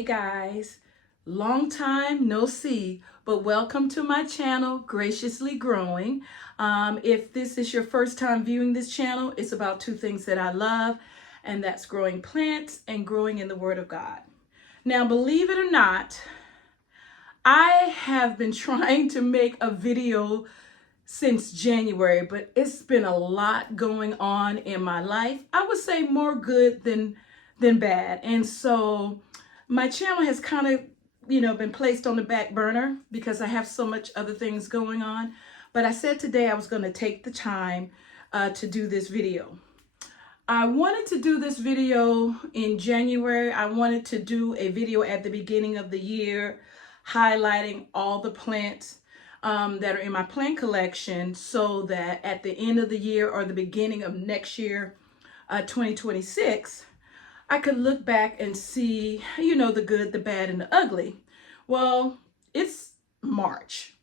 Hey guys, long time no see, but welcome to my channel, Graciously Growing. If this is your first time viewing this channel, it's about two things that I love, and that's growing plants and growing in the Word of God. Now, believe it or not, I have been trying to make a video since January, but it's been a lot going on in my life. I would say more good than bad. And so my channel has kind of, been placed on the back burner because I have so much other things going on. But I said today I was going to take the time to do this video. I wanted to do this video in January. I wanted to do a video at the beginning of the year highlighting all the plants that are in my plant collection, so that at the end of the year or the beginning of next year, 2026, I could look back and see, the good, the bad, and the ugly. Well, it's March.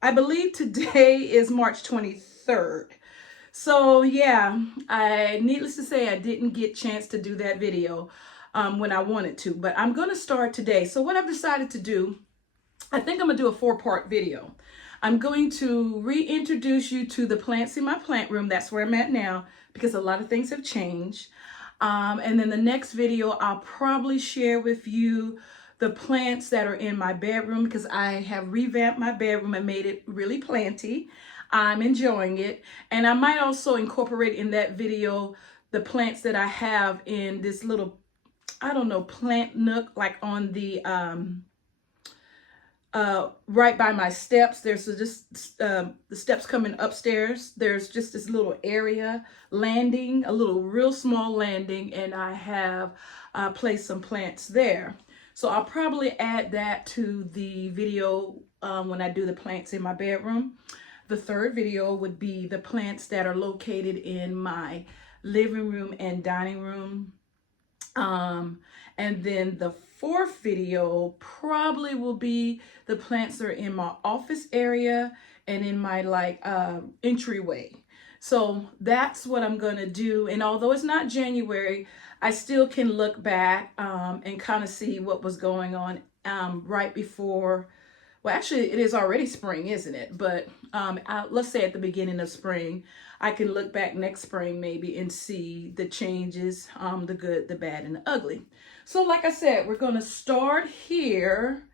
I believe today is March 23rd. So yeah, needless to say, I didn't get a chance to do that video when I wanted to, but I'm going to start today. So what I've decided to do, I think I'm going to do a 4-part video. I'm going to reintroduce you to the plants in my plant room. That's where I'm at now, because a lot of things have changed. And then the next video, I'll probably share with you the plants that are in my bedroom, because I have revamped my bedroom and made it really planty. I'm enjoying it. And I might also incorporate in that video the plants that I have in this little, plant nook, like on the right by my steps. There's just the steps coming upstairs. There's just this little area landing, a little real small landing, and I have placed some plants there. So I'll probably add that to the video when I do the plants in my bedroom. The third video would be the plants that are located in my living room and dining room. And then the fourth video probably will be the plants that are in my office area and in my entryway. So that's what I'm going to do. And although it's not January, I still can look back and kind of see what was going on right before. Well, actually, it is already spring, isn't it? But let's say at the beginning of spring, I can look back next spring maybe and see the changes, the good, the bad, and the ugly. So like I said, we're going to start here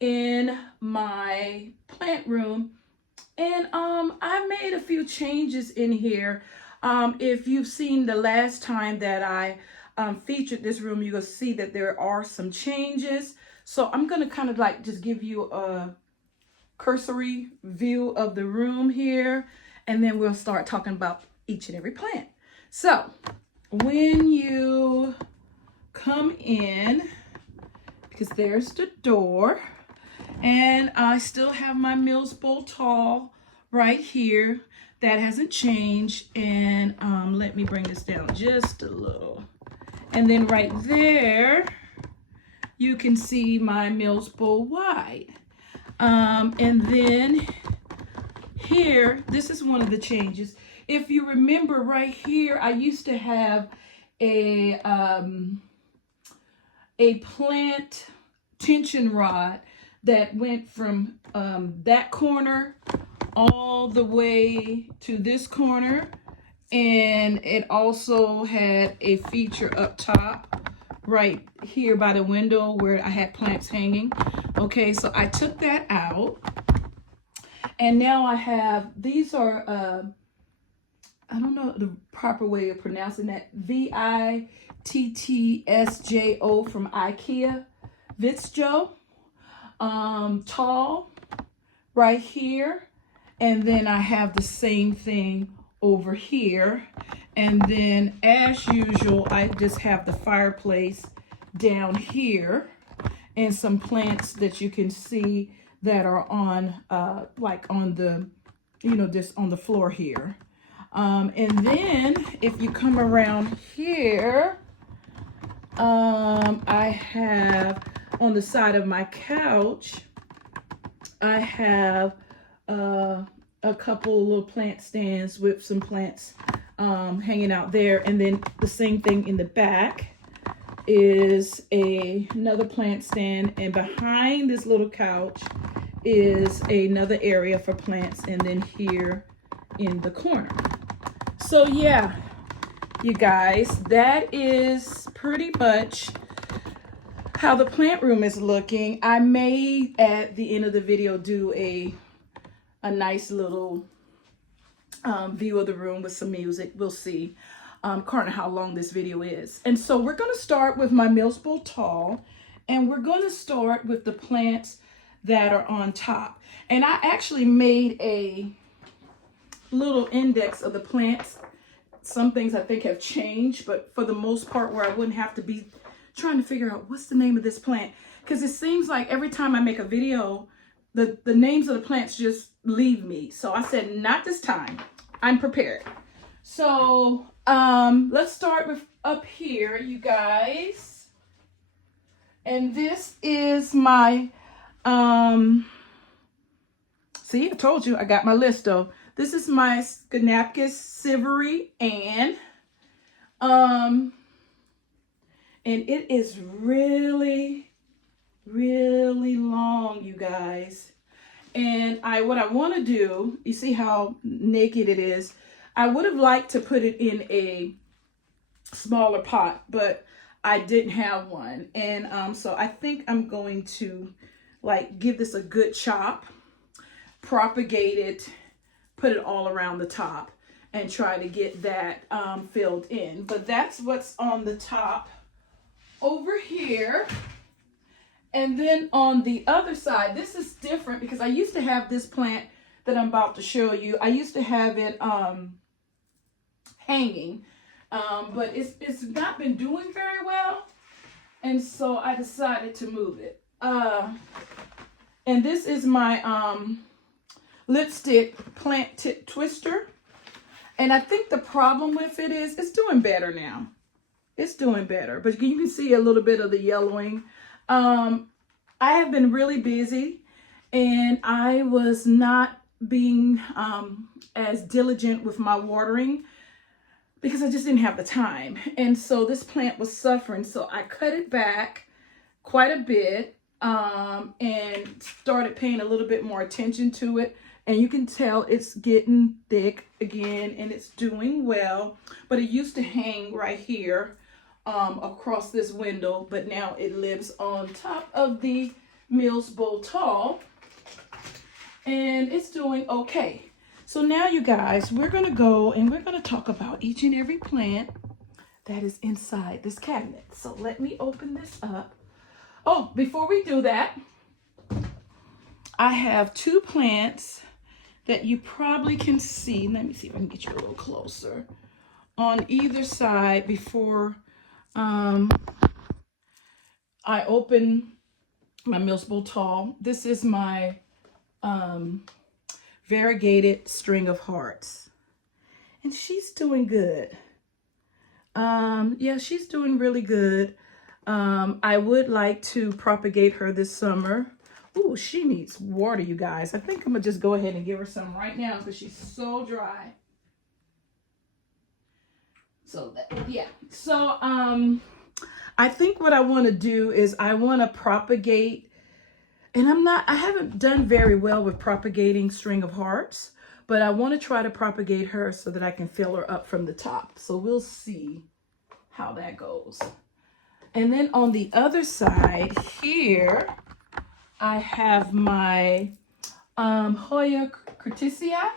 in my plant room. And I made a few changes in here. If you've seen the last time that I featured this room, you're going to see that there are some changes. So I'm going to kind of just give you a cursory view of the room here, and then we'll start talking about each and every plant. So when you come in, because there's the door, and I still have my Mills Bowl tall right here. That hasn't changed. And let me bring this down just a little. And then right there, you can see my Mills Bowl wide. And then here, this is one of the changes. If you remember right here, I used to have a plant tension rod that went from that corner all the way to this corner. And it also had a feature up top right here by the window where I had plants hanging. Okay, so I took that out. And now I have, these are, I don't know the proper way of pronouncing that, VITTSJO from IKEA. Vitsjo, tall, right here. And then I have the same thing over here. And then as usual, I just have the Fireplace down here and some plants that you can see that are on on the, just on the floor here. And then if you come around here, I have on the side of my couch, I have a couple little plant stands with some plants hanging out there. And then the same thing in the back. is another plant stand, and behind this little couch is another area for plants, and then here in the corner. So yeah, you guys, that is pretty much how the plant room is looking. I may at the end of the video do a nice little view of the room with some music. We'll see according to how long this video is. And so we're going to start with my Mills Bowl tall, and we're going to start with the plants that are on top. And I actually made a little index of the plants. Some things I think have changed, but for the most part, where I wouldn't have to be trying to figure out what's the name of this plant, because it seems like every time I make a video, the names of the plants just leave me. So I said, not this time. I'm prepared. So let's start with up here, you guys. And this is my see, I told you I got my list though. This is my Schnapkis Sivery Ann. And it is really, really long, you guys. And what I want to do, you see how naked it is. I would have liked to put it in a smaller pot, but I didn't have one. And so I think I'm going to like give this a good chop, propagate it, put it all around the top, and try to get that filled in. But that's what's on the top over here. And then on the other side, this is different because I used to have this plant that I'm about to show you. I used to have it hanging, but it's not been doing very well. And so I decided to move it. And this is my lipstick plant tip twister. And I think the problem with it is it's doing better now. It's doing better, but you can see a little bit of the yellowing. I have been really busy, and I was not being as diligent with my watering because I just didn't have the time. And so this plant was suffering. So I cut it back quite a bit and started paying a little bit more attention to it. And you can tell it's getting thick again, and it's doing well. But it used to hang right here across this window, but now it lives on top of the Mills Bowl tall, and it's doing okay. So now, you guys, we're going to go and we're going to talk about each and every plant that is inside this cabinet. So let me open this up. Oh, before we do that, I have two plants that you probably can see. Let me see if I can get you a little closer on either side before I open my Mills Bowl tall. This is my variegated string of hearts, and she's doing good. Yeah, she's doing really good. I would like to propagate her this summer. Ooh, she needs water, you guys. I think I'm gonna just go ahead and give her some right now because she's so dry. So that, yeah. So I think what I want to do is I want to propagate, and I haven't done very well with propagating string of hearts, but I want to try to propagate her so that I can fill her up from the top. So we'll see how that goes. And then on the other side here, I have my Hoya curtisii,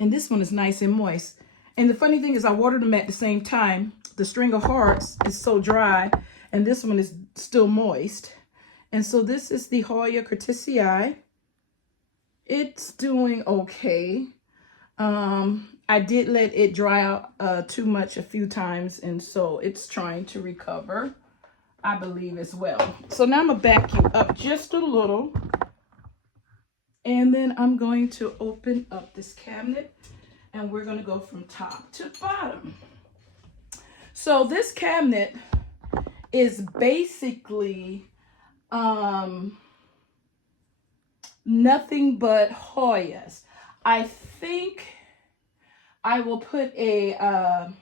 and this one is nice and moist. And the funny thing is I watered them at the same time. The string of hearts is so dry, and this one is still moist. And so this is the Hoya curtisii. It's doing okay. I did let it dry out too much a few times, and so it's trying to recover, I believe, as well. So now I'm gonna back you up just a little, and then I'm going to open up this cabinet, and we're gonna go from top to bottom. So this cabinet is basically nothing but Hoyas. I think I will put a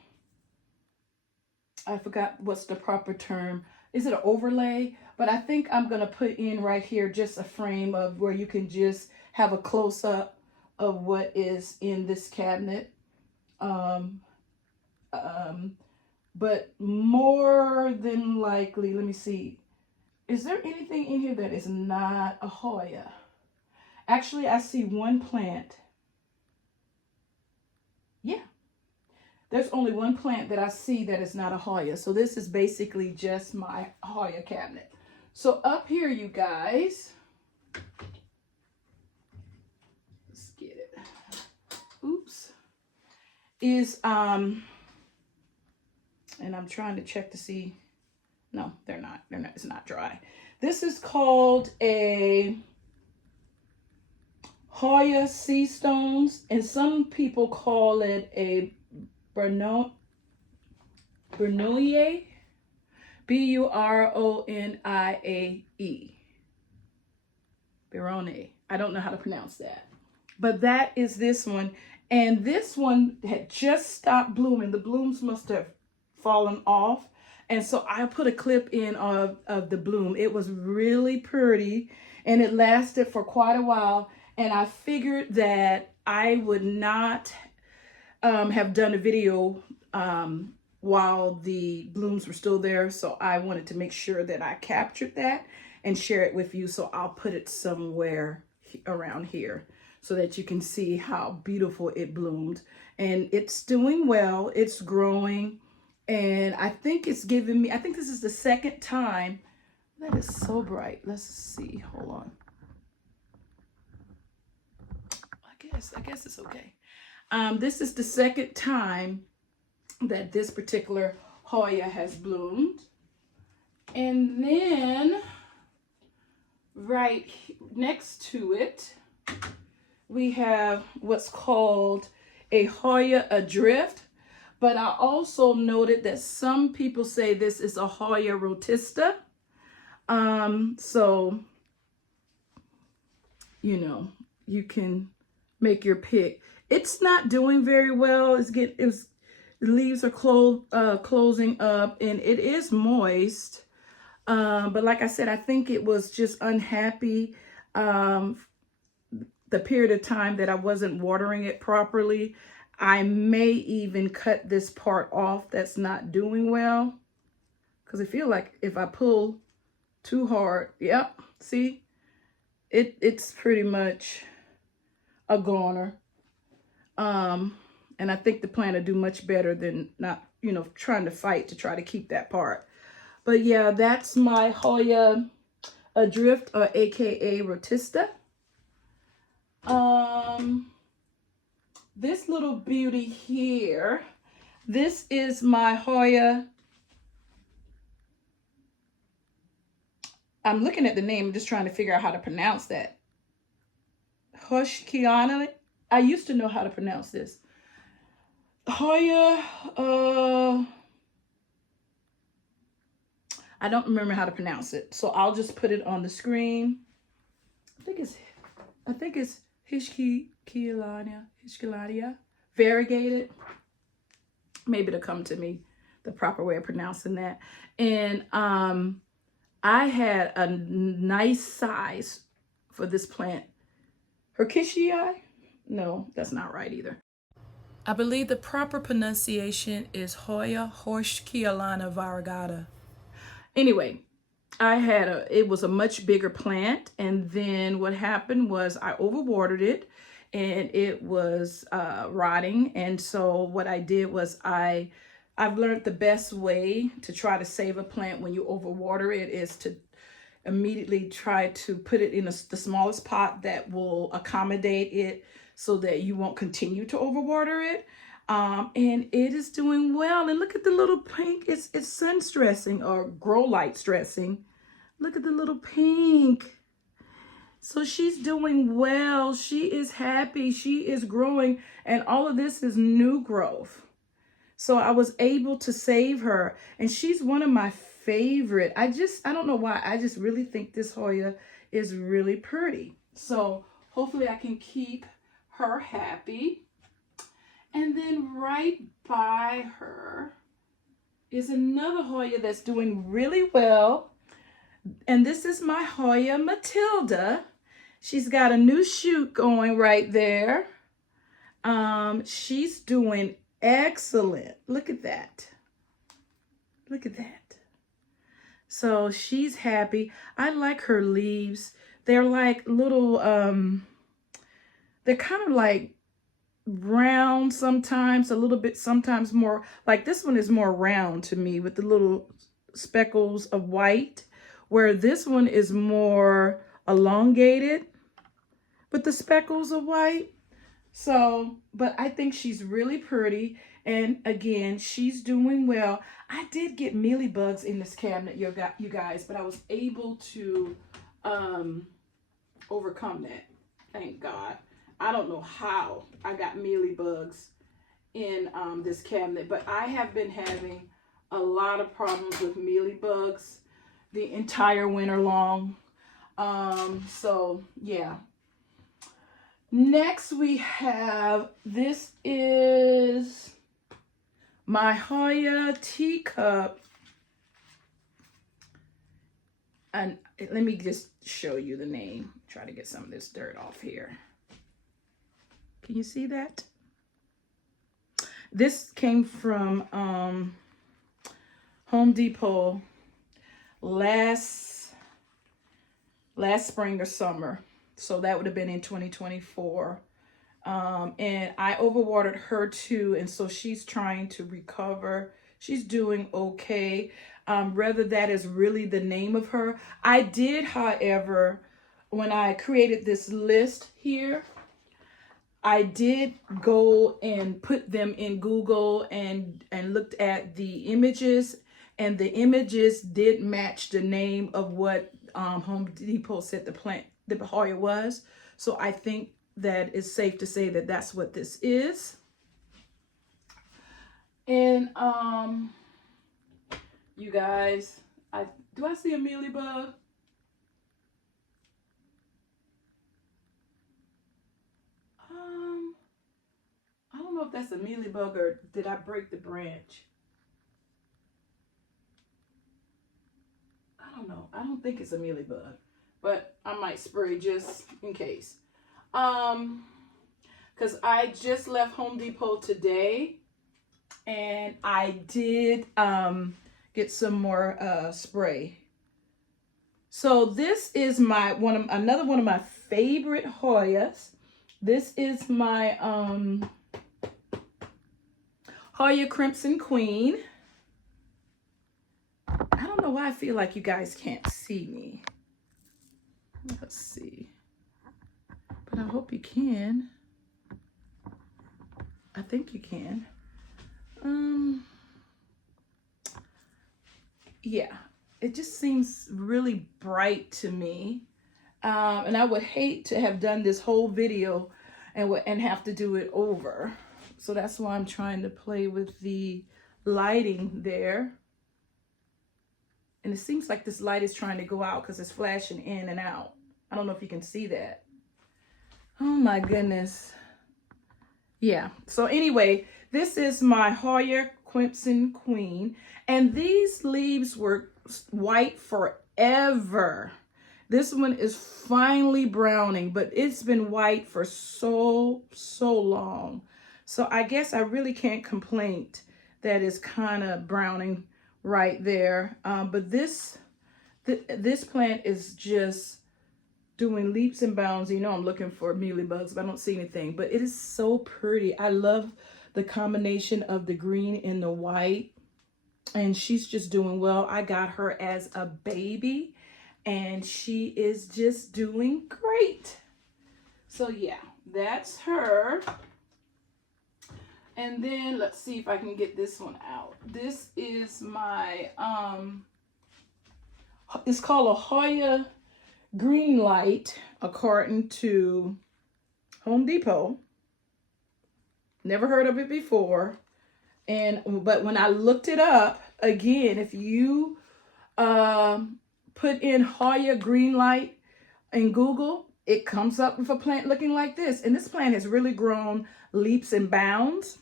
I forgot what's the proper term. Is it an overlay? But I think I'm going to put in right here just a frame of where you can just have a close-up of what is in this cabinet. But more than likely, let me see. Is there anything in here that is not a Hoya? Actually, I see one plant. Yeah. There's only one plant that I see that is not a Hoya. So this is basically just my Hoya cabinet. So up here, you guys, let's get it. Oops. Is, and I'm trying to check to see. No, they're not. It's not dry. This is called a Hoya sea stones, and some people call it a Begonia, Buronae. Begonia. I don't know how to pronounce that. But that is this one. And this one had just stopped blooming. The blooms must have fallen off. And so I put a clip in of the bloom. It was really pretty and it lasted for quite a while. And I figured that I would not have done a video while the blooms were still there. So I wanted to make sure that I captured that and share it with you. So I'll put it somewhere around here so that you can see how beautiful it bloomed. And it's doing well. It's growing. And I think it's giving me, I think this is the second time. That is so bright. Let's see. Hold on. I guess it's okay. This is the second time that this particular Hoya has bloomed. And then right next to it, we have what's called a Hoya adrift. But I also noted that some people say this is a Hoya rotista. So, you know, you can make your pick. It's not doing very well. The leaves are closing up and it is moist. But like I said, I think it was just unhappy the period of time that I wasn't watering it properly. I may even cut this part off that's not doing well. Because I feel like if I pull too hard, yep, see? It's pretty much a goner. And I think the plant will do much better than not, you know, trying to fight to try to keep that part. But yeah, that's my Hoya adrift, or AKA rotista. This little beauty here, this is my Hoya. I'm looking at the name, I'm just trying to figure out how to pronounce that. Hoshkiana. I used to know how to pronounce this. Hoya, I don't remember how to pronounce it, so I'll just put it on the screen. I think it's Hishkilania, variegated. Maybe it'll come to me the proper way of pronouncing that. And I had a nice size for this plant. Herkishii? No, that's not right either. I believe the proper pronunciation is Hoya Hoshkialana variegata. Anyway, it was a much bigger plant, and then what happened was I overwatered it and it was rotting. And so what I did was I've learned the best way to try to save a plant when you overwater it is to immediately try to put it in the smallest pot that will accommodate it so that you won't continue to overwater it. And it is doing well. And look at the little pink, it's sun stressing or grow light stressing. Look at the little pink. So she's doing well. She is happy. She is growing. And all of this is new growth. So I was able to save her. And she's one of my favorite. I don't know why. I just really think this Hoya is really pretty. So hopefully I can keep her happy. And then right by her, is another Hoya that's doing really well. And this is my Hoya Matilda. She's got a new shoot going right there. She's doing excellent. Look at that. Look at that. So she's happy. I like her leaves. They're like little, they're kind of like round sometimes, a little bit, sometimes more, like this one is more round to me with the little speckles of white, where this one is more elongated with the speckles of white. So, but I think she's really pretty. And again, she's doing well. I did get mealybugs in this cabinet, you guys, but I was able to overcome that. Thank God. I don't know how I got mealybugs in this cabinet, but I have been having a lot of problems with mealybugs the entire winter long. So yeah. Next we have, this is my Hoya teacup. And let me just show you the name. Try to get some of this dirt off here. Can you see that? This came from Home Depot last spring or summer. So that would have been in 2024. And I overwatered her too. And so she's trying to recover. She's doing okay. Whether that is really the name of her. I did, however, when I created this list here, I did go and put them in Google and looked at the images, and the images did match the name of what Home Depot said the Hoya was. So I think that it's safe to say that that's what this is. And you guys, do I see a mealybug? I don't know if that's a mealybug or did I break the branch? I don't know. I don't think it's a mealybug, but I might spray just in case. Because I just left Home Depot today, and I did get some more spray. So this is my another one of my favorite Hoyas. This is my Hoya Crimson Queen. I don't know why I feel like you guys can't see me. Let's see. But I hope you can. I think you can. Yeah, it just seems really bright to me. And I would hate to have done this whole video and have to do it over. So that's why I'm trying to play with the lighting there. And it seems like this light is trying to go out because it's flashing in and out. I don't know if you can see that. Oh my goodness. Yeah. So anyway, this is my Hoya Crimson Queen. And these leaves were white forever. This one is finally browning, but it's been white for so long. So I guess I really can't complain that it's kind of browning right there. But this plant is just doing leaps and bounds. You know, I'm looking for mealybugs, but I don't see anything. But it is so pretty. I love the combination of the green and the white. And she's just doing well. I got her as a baby, and she is just doing great. So yeah, that's her. And then let's see if I can get this one out. This is my, it's called a Hoya Green Light, according to Home Depot. Never heard of it before. But when I looked it up, again, if you put in Hoya Green Light in Google, it comes up with a plant looking like this. And this plant has really grown leaps and bounds.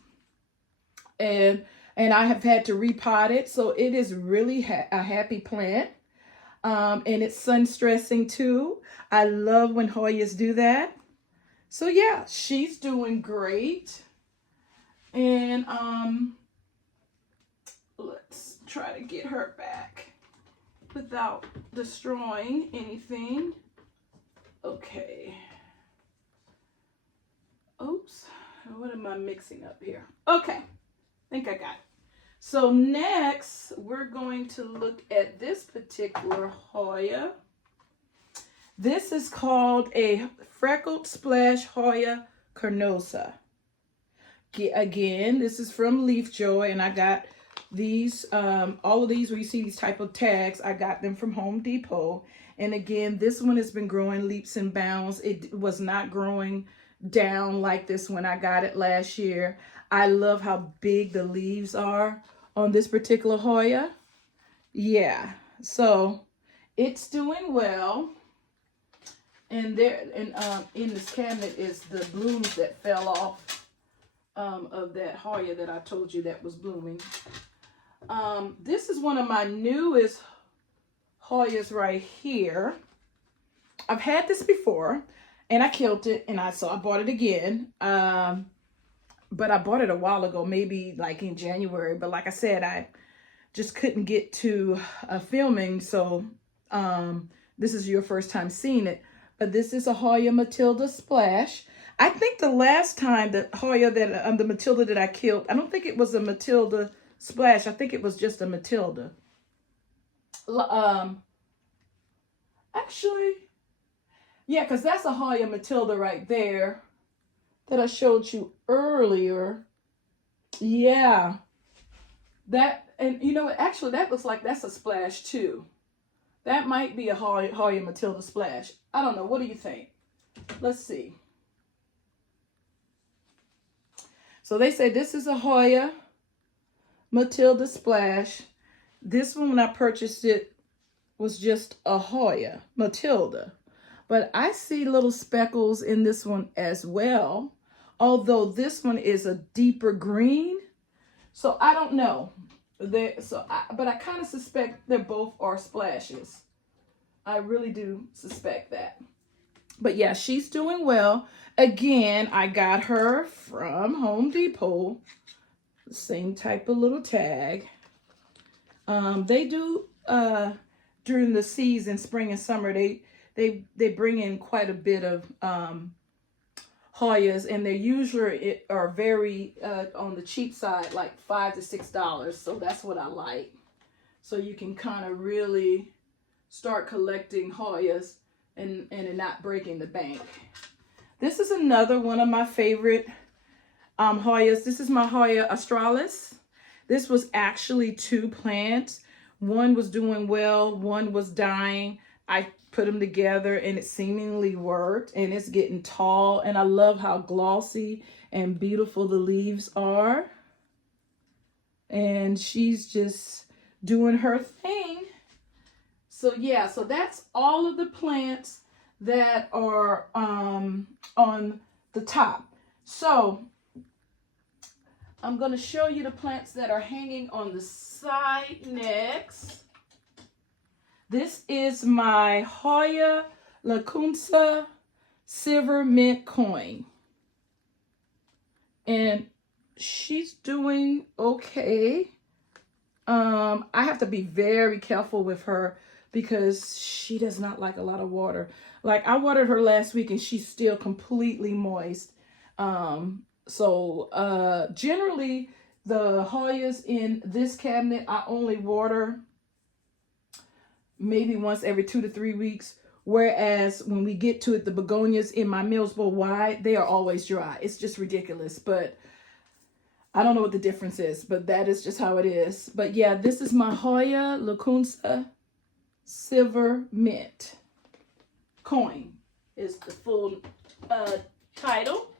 And and I have had to repot it. So it is really a happy plant. And it's sun stressing too. I love when Hoyas do that. So yeah, she's doing great. And let's try to get her back without destroying anything. Okay. Oops. What am I mixing up here? Okay. I think I got it. So next, we're going to look at this particular Hoya. This is called a Freckled Splash Hoya carnosa. Again, this is from Leaf Joy, and I got these, all of these where you see these type of tags, I got them from Home Depot. And again, this one has been growing leaps and bounds. It was not growing down like this when I got it last year. I love how big the leaves are on this particular Hoya. Yeah, so it's doing well. And there, and in this cabinet is the blooms that fell off of that Hoya that I told you that was blooming. This is one of my newest Hoyas right here. I've had this before, and I killed it, and I bought it again. But I bought it a while ago, maybe like in January. But like I said, I just couldn't get to filming. So this is your first time seeing it. But this is a Hoya Matilda Splash. I think the last time the Hoya that the Matilda that I killed, I don't think it was a Matilda Splash. I think it was just a Matilda. Actually, yeah, because that's a Hoya Matilda right there that I showed you earlier. Yeah. That, and you know, actually that looks like that's a splash too. That might be a Hoya Matilda Splash. I don't know. What do you think? Let's see. So they say this is a Hoya Matilda Splash. This one, when I purchased it, was just a Hoya Matilda. But I see little speckles in this one as well. Although this one is a deeper green. So I don't know. But I kind of suspect they both are splashes. I really do suspect that. But yeah, she's doing well. Again, I got her from Home Depot. Same type of little tag. They do during the season, spring and summer, they bring in quite a bit of Hoyas, and they usually are very on the cheap side, like $5 to $6. So that's what I like. So you can kind of really start collecting Hoyas and not breaking the bank. This is another one of my favorite Hoyas. This is my Hoya Australis. This was actually two plants. One was doing well, one was dying. I put them together and it seemingly worked, and it's getting tall, and I love how glossy and beautiful the leaves are. And she's just doing her thing. So yeah, so that's all of the plants that are on the top. So I'm going to show you the plants that are hanging on the side next. This is my Hoya Lacunza Silver Mint Coin. And she's doing okay. I have to be very careful with her because she does not like a lot of water. Like I watered her last week and she's still completely moist. Generally the Hoyas in this cabinet, I only water maybe once every 2 to 3 weeks. Whereas when we get to it, the begonias in my Mills Bowl wide, they are always dry. It's just ridiculous. But I don't know what the difference is, but that is just how it is. But yeah, this is my Hoya Lacunza Silver Mint Coin is the full title.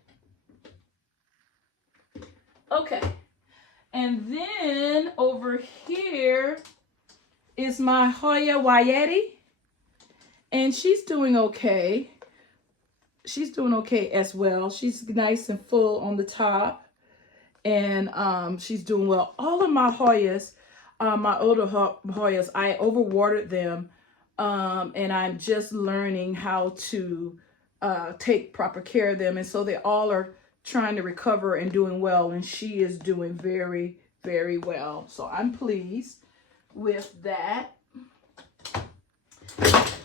Okay. And then over here is my Hoya Wayeti. And she's doing okay. She's doing okay as well. She's nice and full on the top. and she's doing well. All of my Hoyas, my older Hoyas, I overwatered them, and I'm just learning how to take proper care of them. And so they all are trying to recover and doing well, and she is doing very, very well. So I'm pleased with that.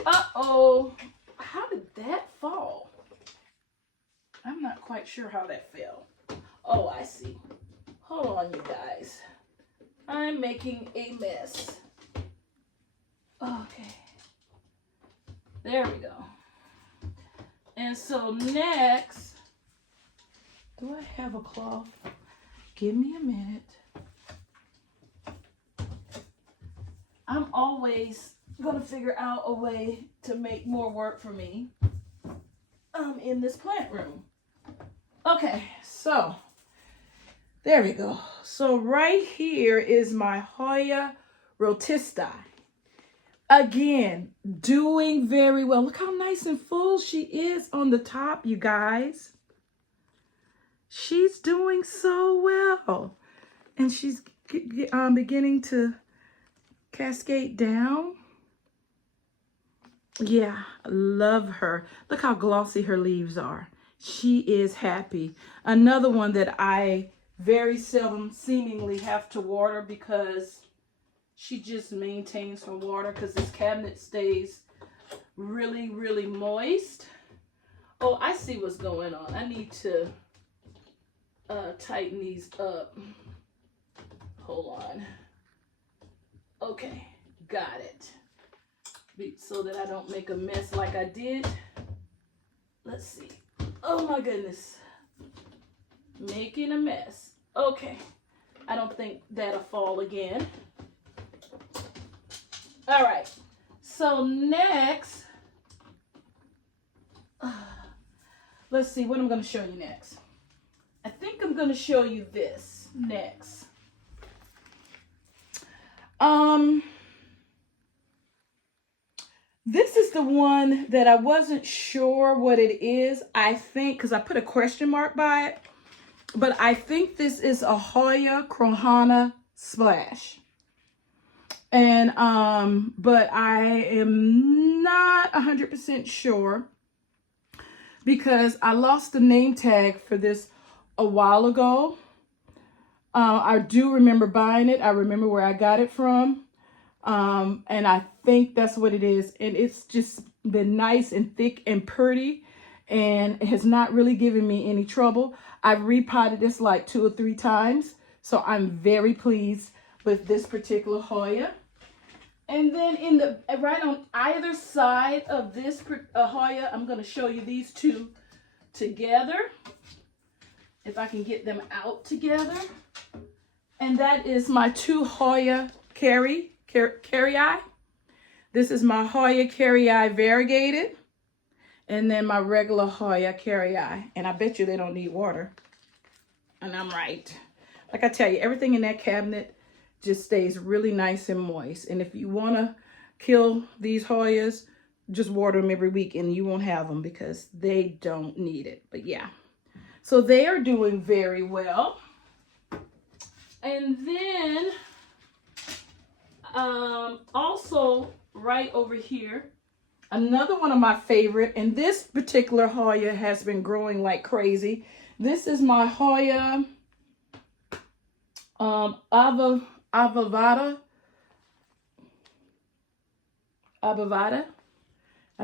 Uh-oh, how did that fall? I'm not quite sure how that fell. Oh, I see. Hold on, you guys. I'm making a mess. Okay. There we go. And so next, do I have a cloth? Give me a minute. I'm always going to figure out a way to make more work for me in this plant room. Okay, so there we go. So right here is my Hoya rotista. Again, doing very well. Look how nice and full she is on the top, you guys. She's doing so well. And she's beginning to cascade down. Yeah, I love her. Look how glossy her leaves are. She is happy. Another one that I very seldom seemingly have to water because she just maintains her water because this cabinet stays really, really moist. Oh, I see what's going on. I need to tighten these up. Hold on. Okay, got it. So that I don't make a mess like I did. Let's see. Oh my goodness. Making a mess. Okay. I don't think that'll fall again. All right. So next, let's see what I'm going to show you next. I think I'm going to show you this next. This is the one that I wasn't sure what it is. I think, because I put a question mark by it, but I think this is a Hoya Krohana Splash. And, but I am not 100% sure because I lost the name tag for this a while ago. I do remember buying it. I remember where I got it from. And I think that's what it is. And it's just been nice and thick and pretty and it has not really given me any trouble. I've repotted this like 2 or 3 times. So I'm very pleased with this particular Hoya. And then in the right on either side of this Hoya, I'm going to show you these two together. If I can get them out together. And that is my 2 Hoya carry eye. This is my Hoya carry eye variegated. And then my regular Hoya carry eye. And I bet you they don't need water. And I'm right. Like I tell you, everything in that cabinet just stays really nice and moist. And if you want to kill these Hoyas, just water them every week and you won't have them because they don't need it. But yeah. So they are doing very well. And then also right over here, another one of my favorite, and this particular Hoya has been growing like crazy. This is my Hoya Avavada.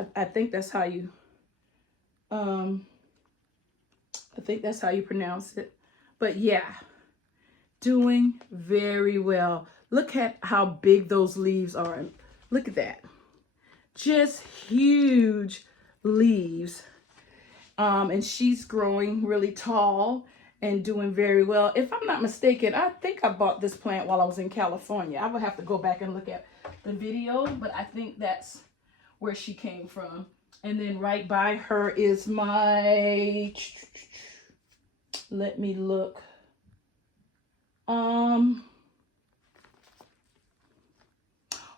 I think that's how you pronounce it. But yeah, doing very well. Look at how big those leaves are. Look at that. Just huge leaves. And she's growing really tall and doing very well. If I'm not mistaken, I think I bought this plant while I was in California. I would have to go back and look at the video, but I think that's where she came from. And then right by her is my, let me look.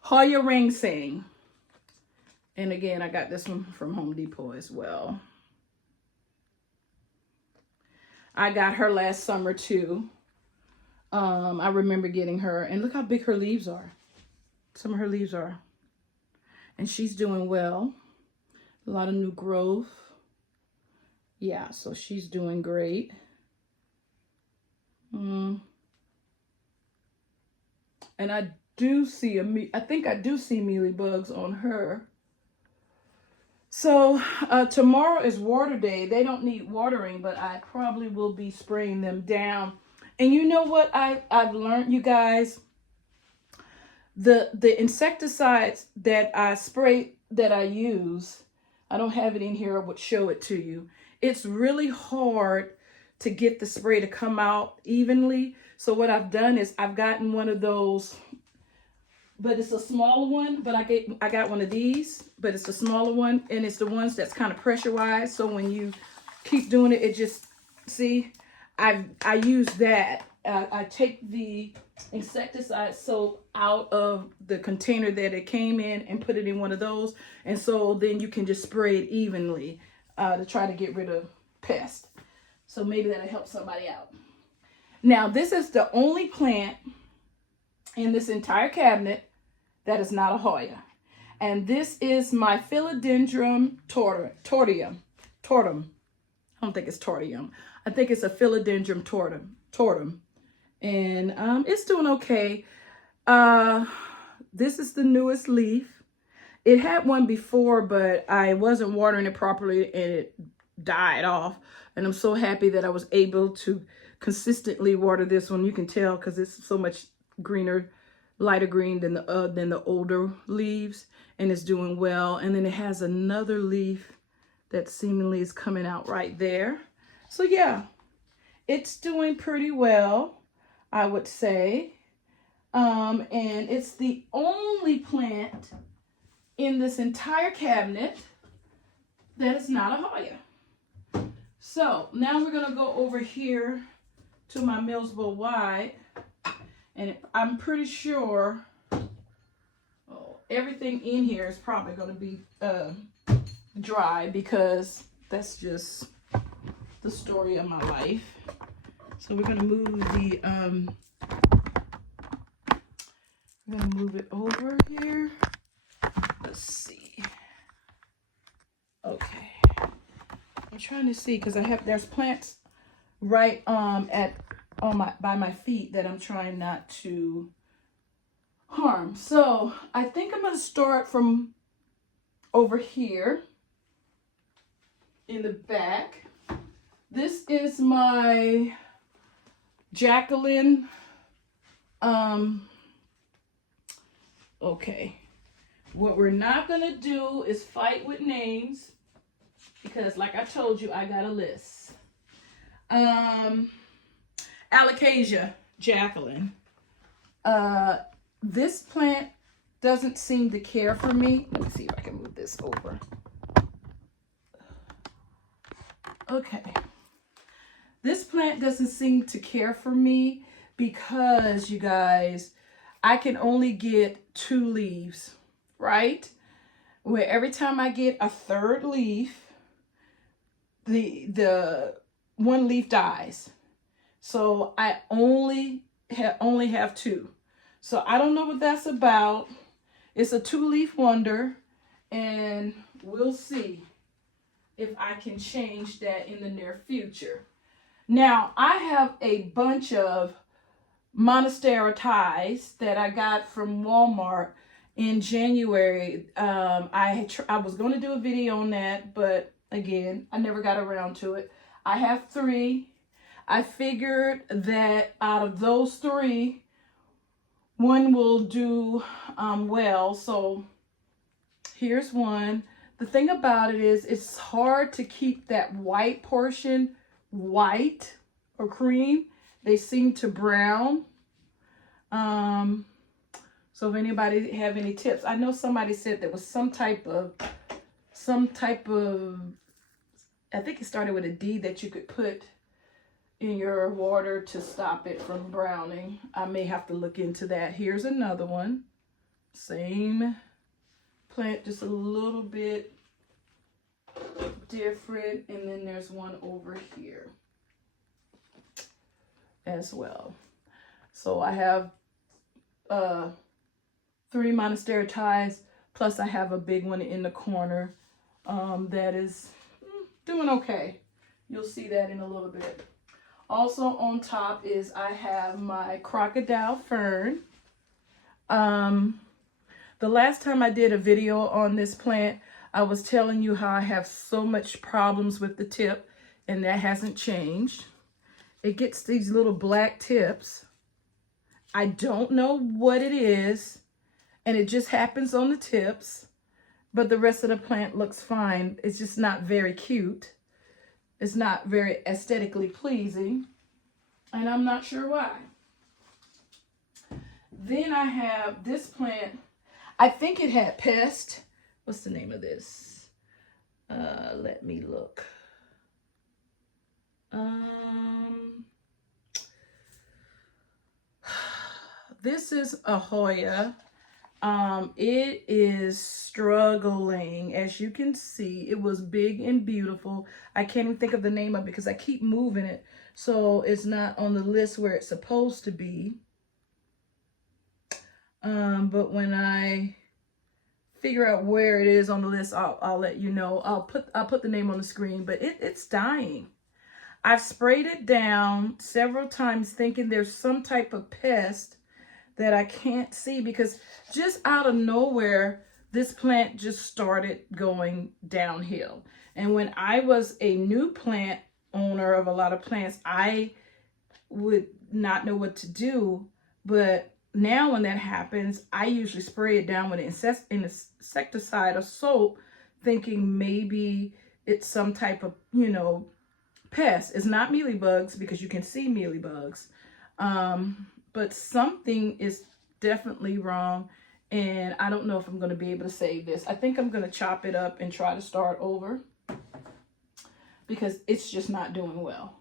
Hoya Ring Sing. And again, I got this one from Home Depot as well. I got her last summer too. I remember getting her, and look how big her leaves are. Some of her leaves are. And she's doing well. A lot of new growth. Yeah, so she's doing great. And I think I do see mealy bugs on her. So tomorrow is water day. They don't need watering, but I probably will be spraying them down. And you know what I've learned, you guys? The insecticides that I use, I don't have it in here. I would show it to you. It's really hard to get the spray to come out evenly. So what I've done is I've gotten one of those, but it's a smaller one. But I got one of these, but it's a smaller one, and it's the ones that's kind of pressurized. So when you keep doing it, it just, see, I use that. I take the insecticide soap out of the container that it came in and put it in one of those, and so then you can just spray it evenly to try to get rid of pests. So maybe that'll help somebody out. Now, this is the only plant in this entire cabinet that is not a Hoya. And this is my Philodendron tortium. I don't think it's tortium. I think it's a Philodendron tortium. And it's doing okay. This is the newest leaf. It had one before, but I wasn't watering it properly and it died off. And I'm so happy that I was able to consistently water this one. You can tell because it's so much greener, lighter green than the older leaves, and it's doing well. And then it has another leaf that seemingly is coming out right there. So yeah, it's doing pretty well, I would say. And it's the only plant in this entire cabinet that is not a Hoya. So now we're gonna go over here to my Millsboro White, and I'm pretty sure everything in here is probably gonna be dry, because that's just the story of my life. So we're gonna move it over here. Let's see. Okay. I'm trying to see because there's plants right by my feet that I'm trying not to harm. So I think I'm gonna start from over here in the back. This is my Jacqueline. Okay. What we're not gonna do is fight with names, because like I told you, I got a list. Alocasia Jacqueline. This plant doesn't seem to care for me. Let me see if I can move this over. Okay. This plant doesn't seem to care for me because, you guys, I can only get 2 leaves, right? Where every time I get a third leaf, the one leaf dies. So I only have 2. So I don't know what that's about. It's a 2-leaf wonder, and we'll see if I can change that in the near future. Now, I have a bunch of Monstera ties that I got from Walmart in January. I was going to do a video on that, but again, I never got around to it. I have 3. I figured that out of those 3, one will do well. So here's one. The thing about it is it's hard to keep that white portion white or cream. They seem to brown. So if anybody have any tips, I know somebody said there was some type of, I think it started with a D, that you could put in your water to stop it from browning. I may have to look into that. Here's another one. Same plant, just a little bit different. And then there's one over here as well. So I have 3 monastera ties, plus I have a big one in the corner that is doing okay. You'll see that in a little bit. Also on top is I have my crocodile fern. The last time I did a video on this plant, I was telling you how I have so much problems with the tip, and that hasn't changed. It gets these little black tips. I don't know what it is, and it just happens on the tips, but the rest of the plant looks fine. It's just not very cute. It's not very aesthetically pleasing, and I'm not sure why. Then I have this plant. I think it had pest. What's the name of this? Let me look. This is a Hoya. It is struggling. As you can see, it was big and beautiful. I can't even think of the name of it because I keep moving it, so it's not on the list where it's supposed to be. But when I figure out where it is on the list, I'll let you know. I'll put the name on the screen, but it's dying. I've sprayed it down several times thinking there's some type of pest that I can't see, because just out of nowhere, this plant just started going downhill. And when I was a new plant owner of a lot of plants, I would not know what to do. But now when that happens, I usually spray it down with an insecticide or soap, thinking maybe it's some type of, pest. It's not mealybugs, because you can see mealybugs. But something is definitely wrong, and I don't know if I'm going to be able to save this. I think I'm going to chop it up and try to start over, because it's just not doing well.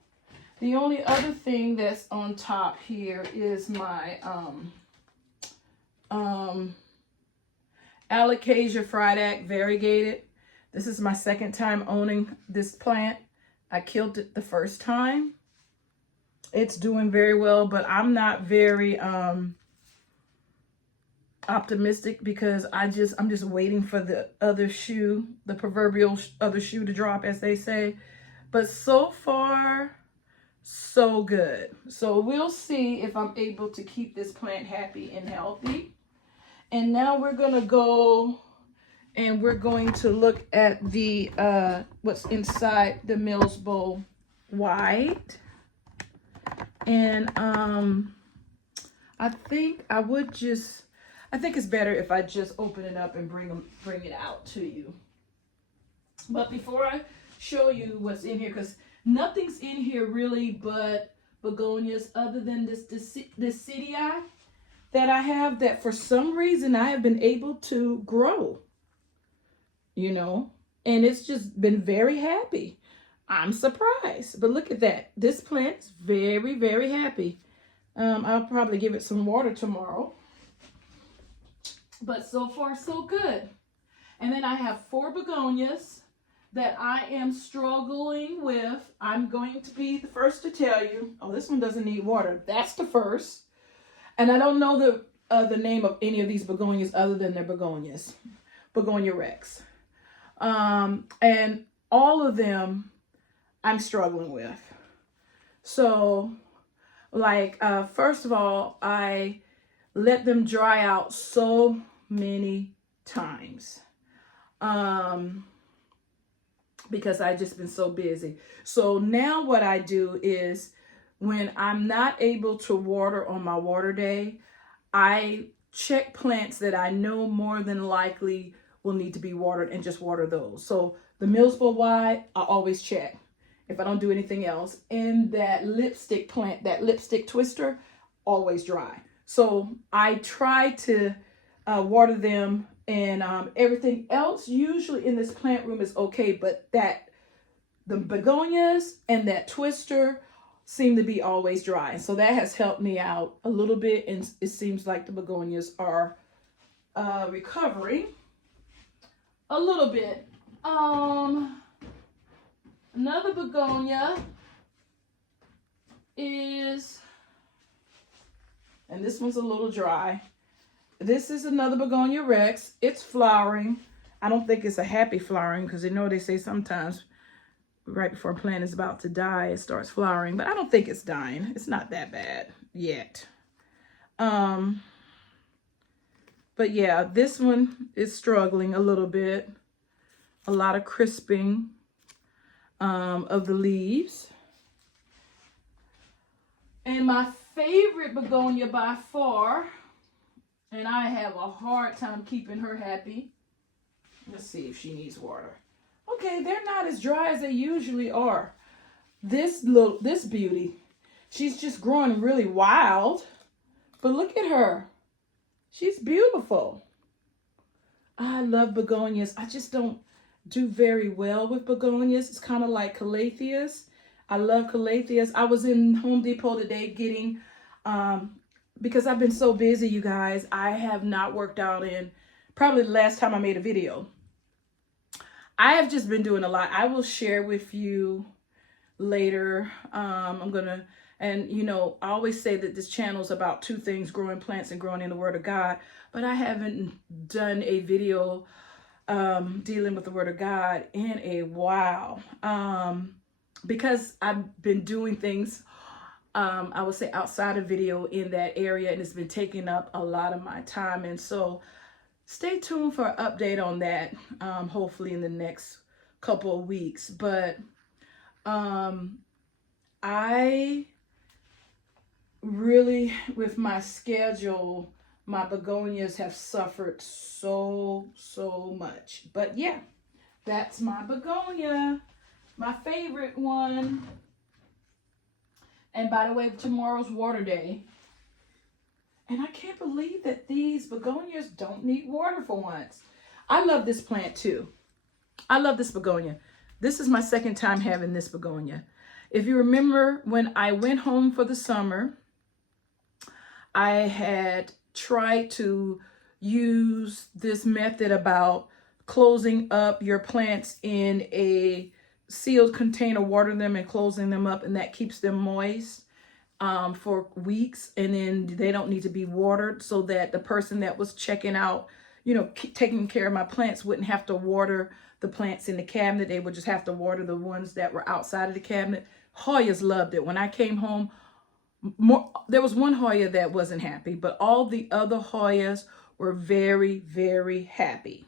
The only other thing that's on top here is my Alocasia Friedac variegated. This is my second time owning this plant. I killed it the first time. It's doing very well, but I'm not very optimistic, because I'm just waiting for the other shoe, the proverbial other shoe to drop, as they say. But so far, so good. So we'll see if I'm able to keep this plant happy and healthy. And now we're gonna go and we're going to look at the what's inside the Mills Bowl White. And I think it's better if I just open it up and bring it out to you. But before I show you what's in here, because nothing's in here really but begonias, other than this Cityi that I have, that for some reason I have been able to grow, and it's just been very happy. I'm surprised, but look at that. This plant's very, very happy. I'll probably give it some water tomorrow, but so far so good. And then I have 4 begonias that I am struggling with. I'm going to be the first to tell you. Oh, this one doesn't need water. That's the first. And I don't know the name of any of these begonias other than they're begonias. Begonia Rex. And all of them I'm struggling with. So, first of all, I let them dry out so many times. Because I've just been so busy. So now what I do is, when I'm not able to water on my water day, I check plants that I know more than likely will need to be watered and just water those. So the Mills Bowl White, I always check if I don't do anything else. And that lipstick plant, that lipstick twister, always dry. So I try to water them, and everything else usually in this plant room is okay, but the begonias and that twister seem to be always dry. So that has helped me out a little bit, and it seems like the begonias are recovering a little bit. Another begonia is and this one's a little dry. This is another Begonia Rex. It's flowering. I don't think it's a happy flowering because they say sometimes right before a plant is about to die, it starts flowering. But I don't think it's dying. It's not that bad yet. But yeah, this one is struggling a little bit. A lot of crisping of the leaves. And my favorite begonia by far, and I have a hard time keeping her happy. Let's see if she needs water. Okay, they're not as dry as they usually are. This beauty, she's just growing really wild. But look at her. She's beautiful. I love begonias. I just don't do very well with begonias. It's kind of like calatheas. I love calatheas. I was in Home Depot today getting, because I've been so busy, you guys, I have not worked out in probably the last time I made a video. I have just been doing a lot. I will share with you later. And you know, I always say that this channel is about two things: growing plants and growing in the Word of God. But I haven't done a video dealing with the Word of God in a while, because I've been doing things, I would say outside of video in that area, and it's been taking up a lot of my time. And so stay tuned for an update on that, hopefully in the next couple of weeks. But I really, with my schedule, my begonias have suffered so much. But yeah, that's my begonia, my favorite one. And by the way, tomorrow's water day. And I can't believe that these begonias don't need water for once. I love this plant too. I love this begonia. This is my second time having this begonia. If you remember, when I went home for the summer, I had tried to use this method about closing up your plants in a sealed container, water them and closing them up, and that keeps them moist for weeks, and then they don't need to be watered, so that the person that was checking out, you know, taking care of my plants wouldn't have to water the plants in the cabinet. They would just have to water the ones that were outside of the cabinet. Hoyas loved it. When I came home, there was one Hoya that wasn't happy, but all the other Hoyas were very happy.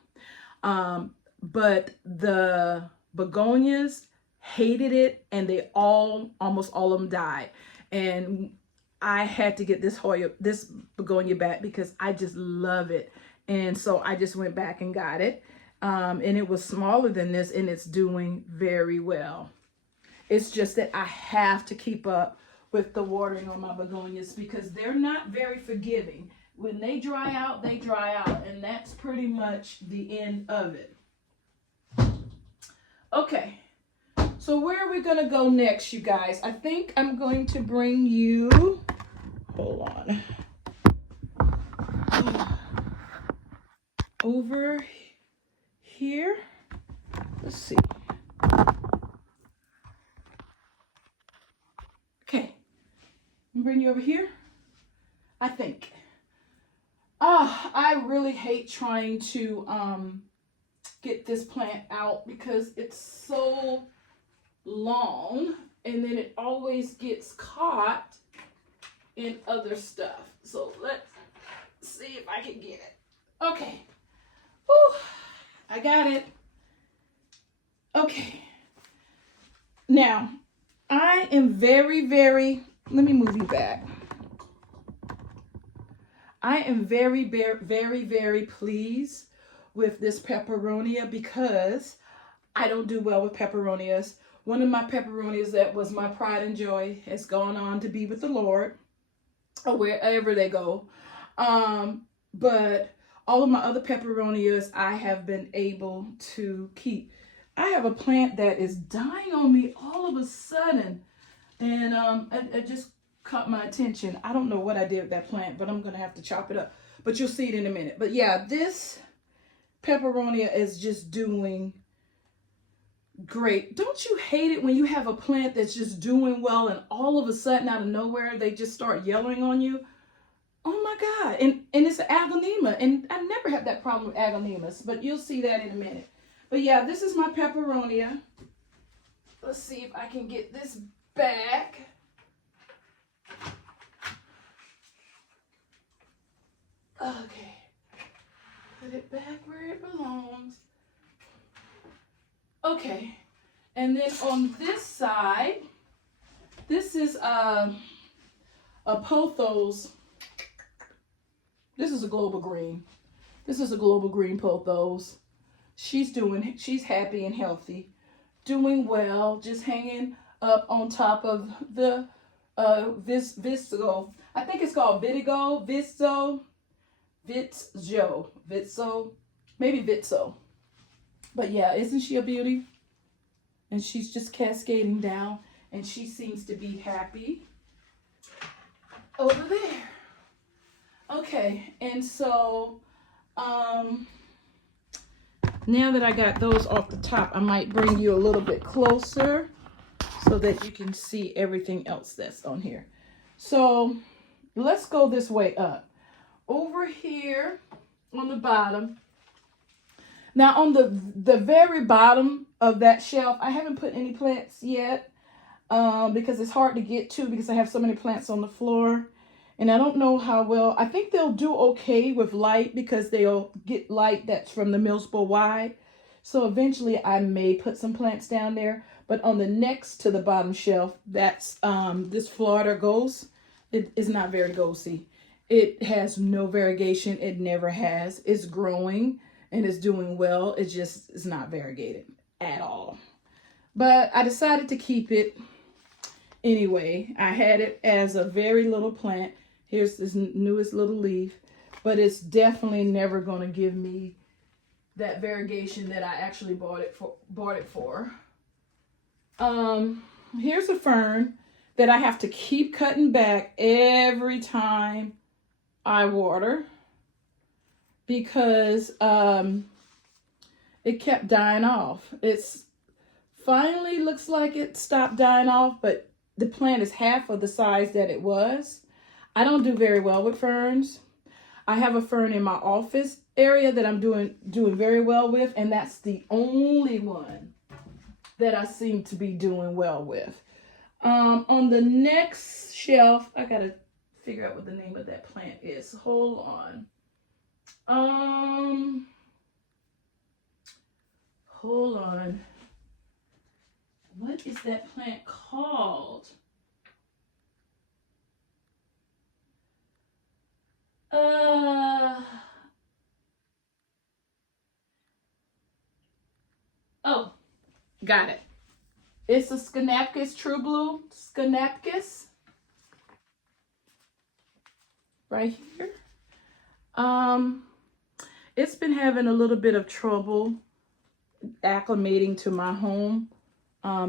But the begonias hated it, and they almost all of them died. And I had to get this begonia back because I just love it. And so I just went back and got it. And it was smaller than this, and it's doing very well. It's just that I have to keep up with the watering on my begonias because they're not very forgiving. When they dry out, they dry out. And that's pretty much the end of it. Okay. So where are we going to go next, you guys? I think I'm going to bring you, hold on, over here. Let's see. Okay. I'm bring you over here, I think. I really hate trying to get this plant out because it's so long, and then it always gets caught in other stuff. So let's see if I can get it. Okay. Whew, I got it. Okay. Now, I am very, let me move you back. I am very pleased with this peperonia because I don't do well with peperonias. One of my peperonias that was my pride and joy has gone on to be with the Lord, or wherever they go. But all of my other peperonias I have been able to keep. I have a plant that is dying on me all of a sudden, and it just caught my attention. I don't know what I did with that plant, but I'm gonna have to chop it up. But you'll see it in a minute. But yeah, this peperonia is just doing great. Don't you hate it when you have a plant that's just doing well and all of a sudden out of nowhere they just start yelling on you? Oh my God. And it's an agonema. And I never had that problem with agonemas, but you'll see that in a minute. But yeah, this is my peperonia. Let's see if I can get this back. Okay. Put it back where it belongs. Okay. And then on this side, this is a pothos. This is a global green. This is a global green pothos. She's happy and healthy, doing well, just hanging up on top of the Visto. I think it's called Vitigo, Vitso, maybe Vitso. But yeah, isn't she a beauty? And she's just cascading down, and she seems to be happy over there. Okay, and so now that I got those off the top, I might bring you a little bit closer so that you can see everything else that's on here. So let's go this way up. Over here on the bottom. Now on the very bottom of that shelf, I haven't put any plants yet because it's hard to get to because I have so many plants on the floor. And I don't know how well, I think they'll do okay with light because they'll get light that's from the Millspo wide. So eventually I may put some plants down there. But on the next to the bottom shelf, that's this Florida Ghost. It is not very ghosty. It has no variegation. It never has. It's growing and it's doing well. It just is not variegated at all. But I decided to keep it anyway. I had it as a very little plant. Here's this newest little leaf, but it's definitely never going to give me that variegation that I actually bought it for. Here's a fern that I have to keep cutting back every time I water because it kept dying off. It's finally looks like it stopped dying off, but the plant is half of the size that it was. I don't do very well with ferns. I have a fern in my office area that I'm doing very well with, and that's the only one that I seem to be doing well with. On the next shelf, I gotta figure out what the name of that plant is. Hold on. Hold on. What is that plant called? Oh, got it. It's a Schenapkis True Blue. Schenapkis. Right here. It's been having a little bit of trouble acclimating to my home.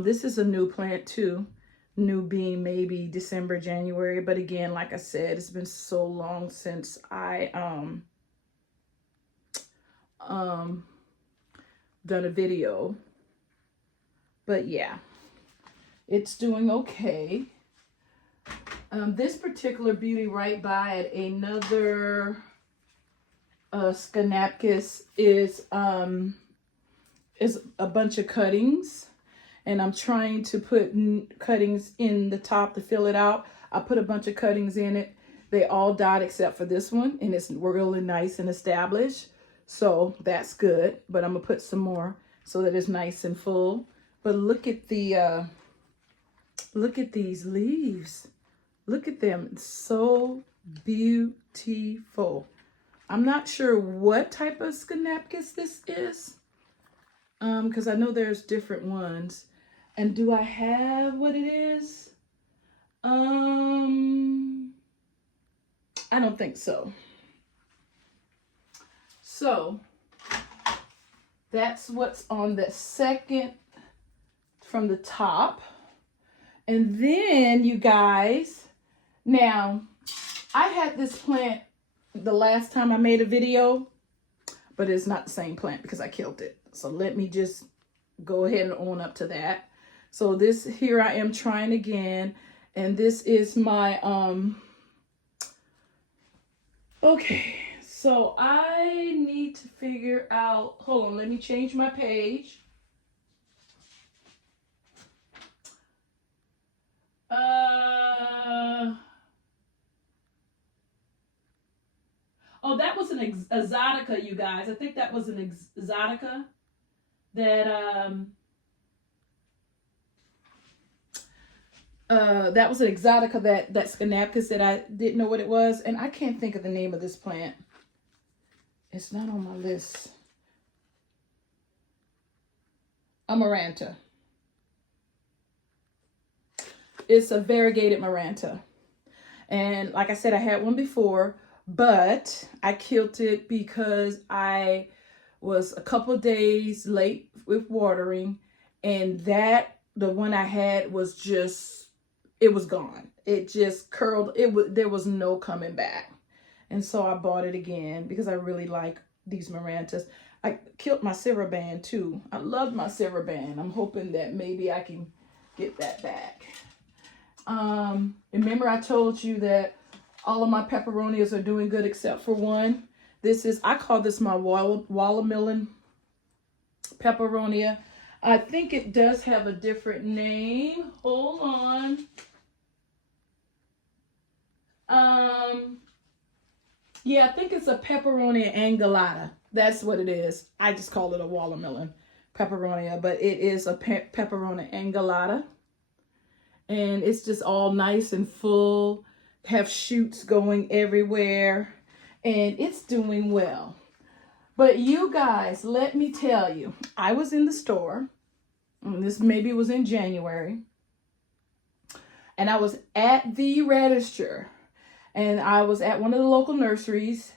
This is a new plant too. New being maybe December, January. But again, like I said, it's been so long since I done a video. But yeah, it's doing okay. This particular beauty right by it, another Schenapkis, is a bunch of cuttings. And I'm trying to put cuttings in the top to fill it out. I put a bunch of cuttings in it. They all died except for this one. And it's really nice and established. So that's good. But I'm going to put some more so that it's nice and full. But look at the, look at these leaves. Look at them. It's so beautiful. I'm not sure what type of Schenapkis this is. Because I know there's different ones. And do I have what it is? I don't think so. So that's what's on the second from the top. And then you guys, now I had this plant the last time I made a video, but it's not the same plant because I killed it. So let me just go ahead and own up to that. So this here I am trying again. And this is my Okay, so I need to figure out, hold on, let me change my page. Oh, that was an exotica, you guys. I think that was an exotica that was an exotica that Scannapis that I didn't know what it was, and I can't think of the name of this plant. It's not on my list. Amaranta. It's a variegated Maranta. And like I said, I had one before, but I killed it because I was a couple of days late with watering, and the one I had was just, it was gone. It just curled. There was no coming back. And so I bought it again because I really like these Marantas. I killed my Ceraban too. I loved my Ceraban. I'm hoping that maybe I can get that back. Remember I told you that all of my peperonias are doing good except for one. I call this my watermelon peperonia. I think it does have a different name. Hold on. Yeah, I think it's a peperonia angulata. That's what it is. I just call it a watermelon peperonia, but it is a peperonia angulata. And it's just all nice and full, have shoots going everywhere, and it's doing well. But you guys, let me tell you, I was in the store, and this maybe was in January, and I was at the register, and I was at one of the local nurseries,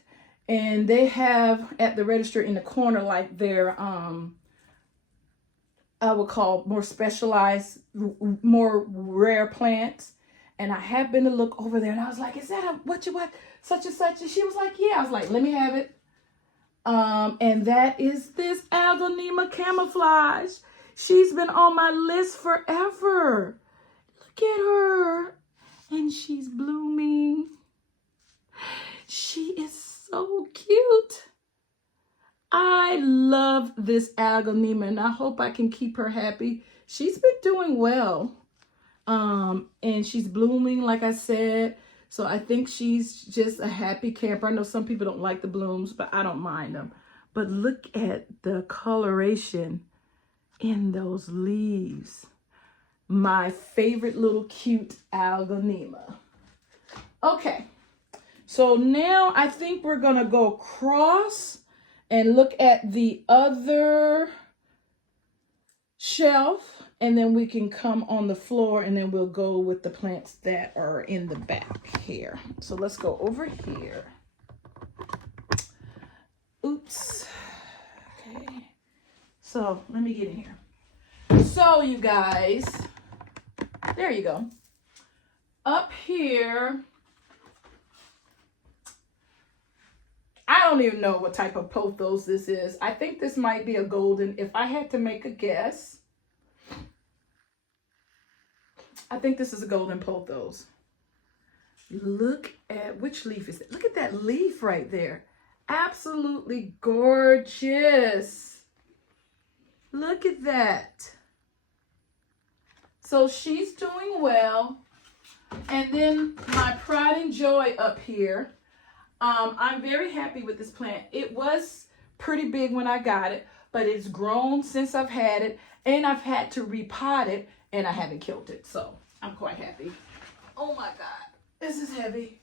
and they have at the register in the corner like their I would call more specialized, more rare plants. And I happened to look over there and I was like, is that what such and such? And she was like, yeah. I was like, let me have it. And that is this Algonema camouflage. She's been on my list forever. Look at her. And she's blooming. She is so cute. I love this Algonema, and I hope I can keep her happy. She's been doing well. And she's blooming, like I said. So I think she's just a happy camper. I know some people don't like the blooms, but I don't mind them. But look at the coloration in those leaves. My favorite little cute Algonema. Okay. So now I think we're going to go across and look at the other shelf, and then we can come on the floor, and then we'll go with the plants that are in the back here. So let's go over here. Oops. Okay. So let me get in here. So you guys, there you go. Up here, I don't even know what type of pothos this is. I think this might be a golden. If I had to make a guess, I think this is a golden pothos. Look at, which leaf is it? Look at that leaf right there. Absolutely gorgeous. Look at that. So she's doing well. And then my pride and joy up here. I'm very happy with this plant. It was pretty big when I got it, but it's grown since I've had it, and I've had to repot it, and I haven't killed it. So I'm quite happy. Oh my God, this is heavy.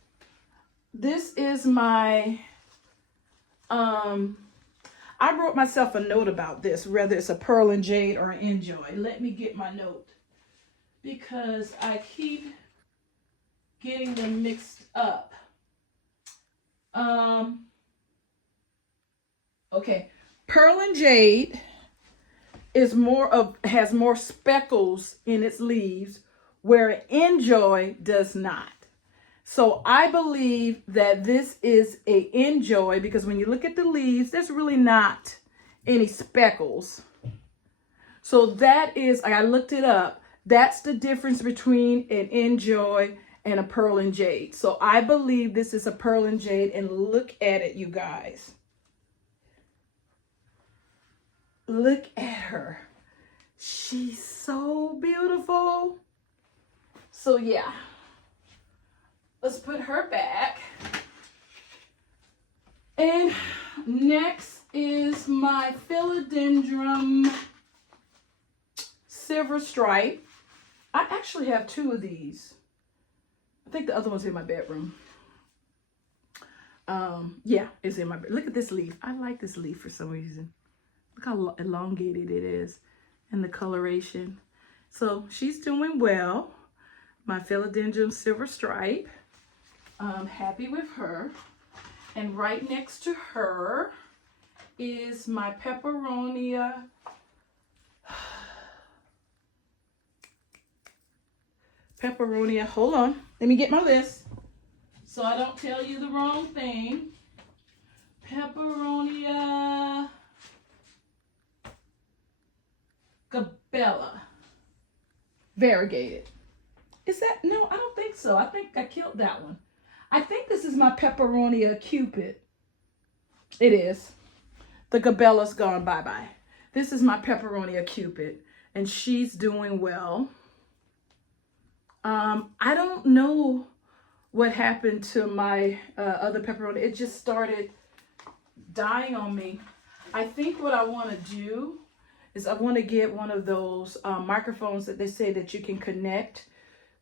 This is my, I wrote myself a note about this, whether it's a pearl and jade or an enjoy. Let me get my note because I keep getting them mixed up. Okay, pearl and jade is has more speckles in its leaves, where enjoy does not. So I believe that this is a enjoy because when you look at the leaves, there's really not any speckles. So that is, I looked it up. That's the difference between an enjoy and a pearl and jade. So I believe this is a pearl and jade, and look at it, you guys. Look at her. She's so beautiful. So yeah, let's put her back. And next is my philodendron silver stripe. I actually have 2 of these. I think the other one's in my bedroom. Yeah, it's in my bed. Look at this leaf. I like this leaf for some reason. Look how elongated it is and the coloration. So she's doing well. My philodendron silver stripe. I'm happy with her. And right next to her is my peperonia. Peperonia, hold on. Let me get my list so I don't tell you the wrong thing. Peperonia gabella. Variegated. Is that? No, I don't think so. I think I killed that one. I think this is my peperonia cupid. It is. The gabella's gone bye-bye. This is my peperonia cupid, and she's doing well. I don't know what happened to my other pepperoni. It just started dying on me. I think what I want to do is I want to get one of those microphones that they say that you can connect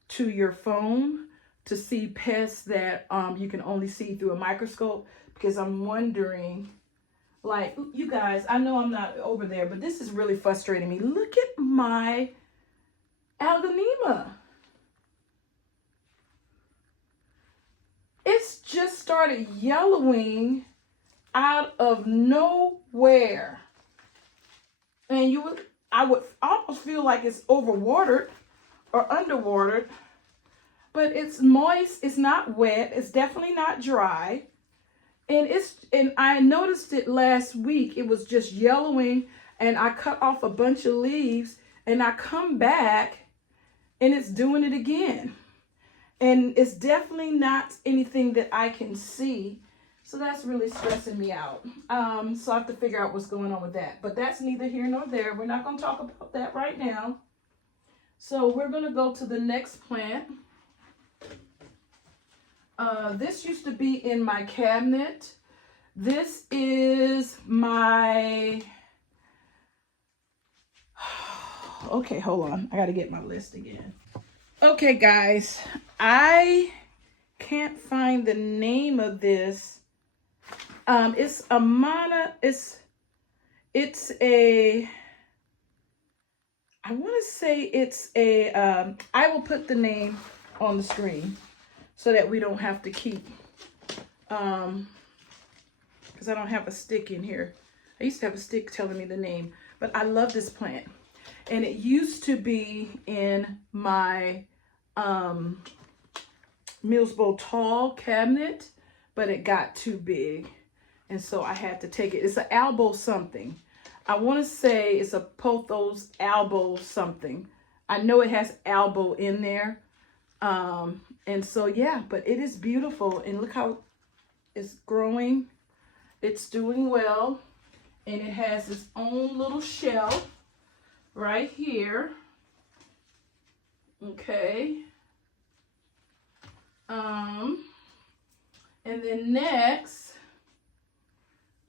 to your phone to see pests that you can only see through a microscope, because I'm wondering, like, you guys, I know I'm not over there, but this is really frustrating me. Look at my algonema. It's just started yellowing out of nowhere. And I would almost feel like it's overwatered or underwatered, but it's moist, it's not wet, it's definitely not dry. And I noticed it last week. It was just yellowing, and I cut off a bunch of leaves, and I come back and it's doing it again. And it's definitely not anything that I can see. So that's really stressing me out. So I have to figure out what's going on with that. But that's neither here nor there. We're not going to talk about that right now. So we're going to go to the next plant. This used to be in my cabinet. This is my... Okay, hold on. I got to get my list again. Okay, guys. I can't find the name of this. It's a mana. It's a... I want to say it's a... I will put the name on the screen so that we don't have to keep... because I don't have a stick in here. I used to have a stick telling me the name. But I love this plant. And it used to be in my Mills Bowl tall cabinet, but it got too big. And so I had to take it. It's an elbow something. I want to say it's a Pothos elbow something. I know it has elbow in there. And so, yeah, but it is beautiful. And look how it's growing. It's doing well. And it has its own little shelf right here. Okay. And then next,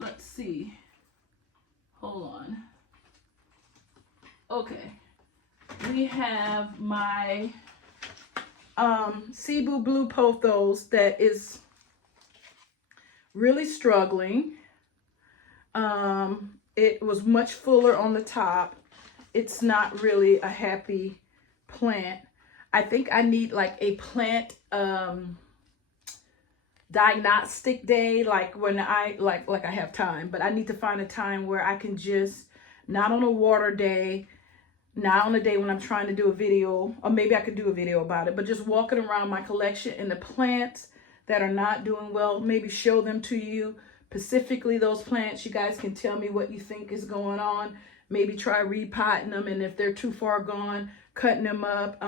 let's see. Hold on. Okay. We have my Cebu Blue Pothos that is really struggling. It was much fuller on the top. It's not really a happy plant. I think I need like a plant diagnostic day, like when I like I have time, but I need to find a time where I can just, not on a water day, not on a day when I'm trying to do a video, or maybe I could do a video about it, but just walking around my collection and the plants that are not doing well, maybe show them to you, specifically those plants. You guys can tell me what you think is going on. Maybe try repotting them, and if they're too far gone, cutting them up,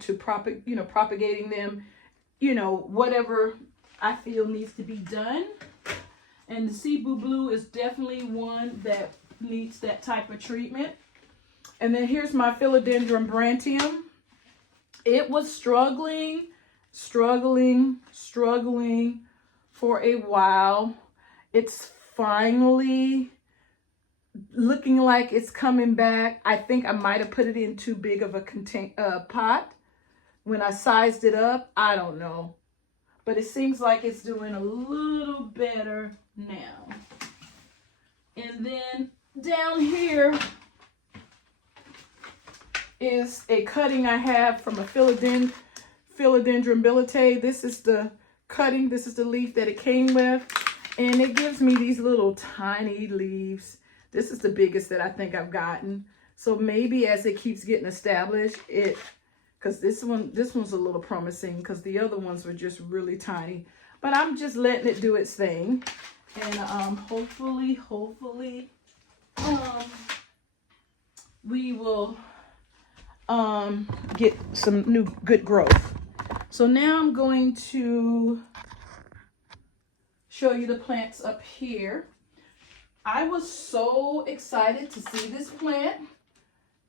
to propagating them, whatever I feel needs to be done. And the Cebu Blue is definitely one that needs that type of treatment. And then here's my Philodendron Brantium. It was struggling for a while. It's finally looking like it's coming back. I think I might have put it in too big of a pot when I sized it up. I don't know. But it seems like it's doing a little better now. And then down here is a cutting I have from a Philodendron billet. This is the cutting. This is the leaf that it came with. And it gives me these little tiny leaves. This is the biggest that I think I've gotten. So maybe as it keeps getting established, because this one's a little promising because the other ones were just really tiny. But I'm just letting it do its thing. And hopefully, we will get some new good growth. So now I'm going to show you the plants up here. I was so excited to see this plant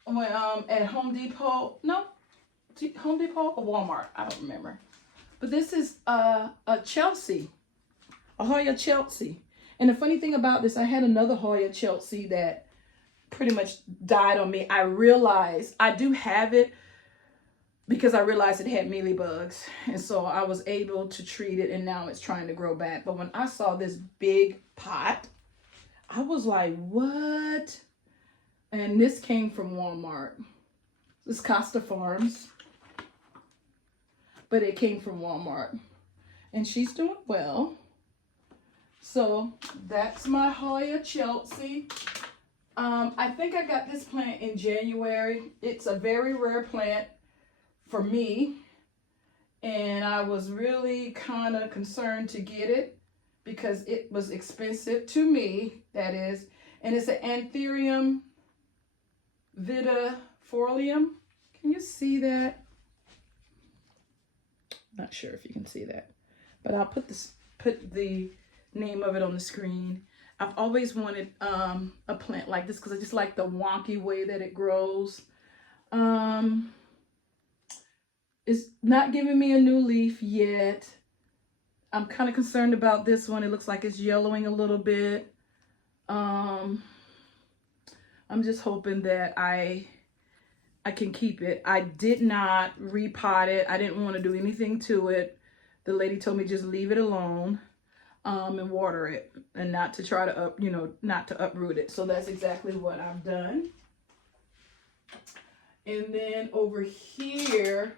when at Home Depot. No, Home Depot or Walmart, I don't remember. But this is a Chelsea, a Hoya Chelsea. And the funny thing about this, I had another Hoya Chelsea that pretty much died on me. I realized I do have it because I realized it had mealybugs. And so I was able to treat it, and now it's trying to grow back. But when I saw this big pot, I was like, what? And this came from Walmart. This is Costa Farms. But it came from Walmart. And she's doing well. So that's my Hoya Chelsea. I think I got this plant in January. It's a very rare plant for me. And I was really kind of concerned to get it because it was expensive to me, that is. And it's an Anthurium vidifolium. Can you see that? Not sure if you can see that, but I'll put the name of it on the screen. I've always wanted a plant like this because I just like the wonky way that it grows. It's not giving me a new leaf yet. I'm kind of concerned about this one. It looks like it's yellowing a little bit. I'm just hoping that I can keep it. I did not repot it. I didn't want to do anything to it. The lady told me just leave it alone and water it and not to try to not to uproot it. So that's exactly what I've done. And then over here,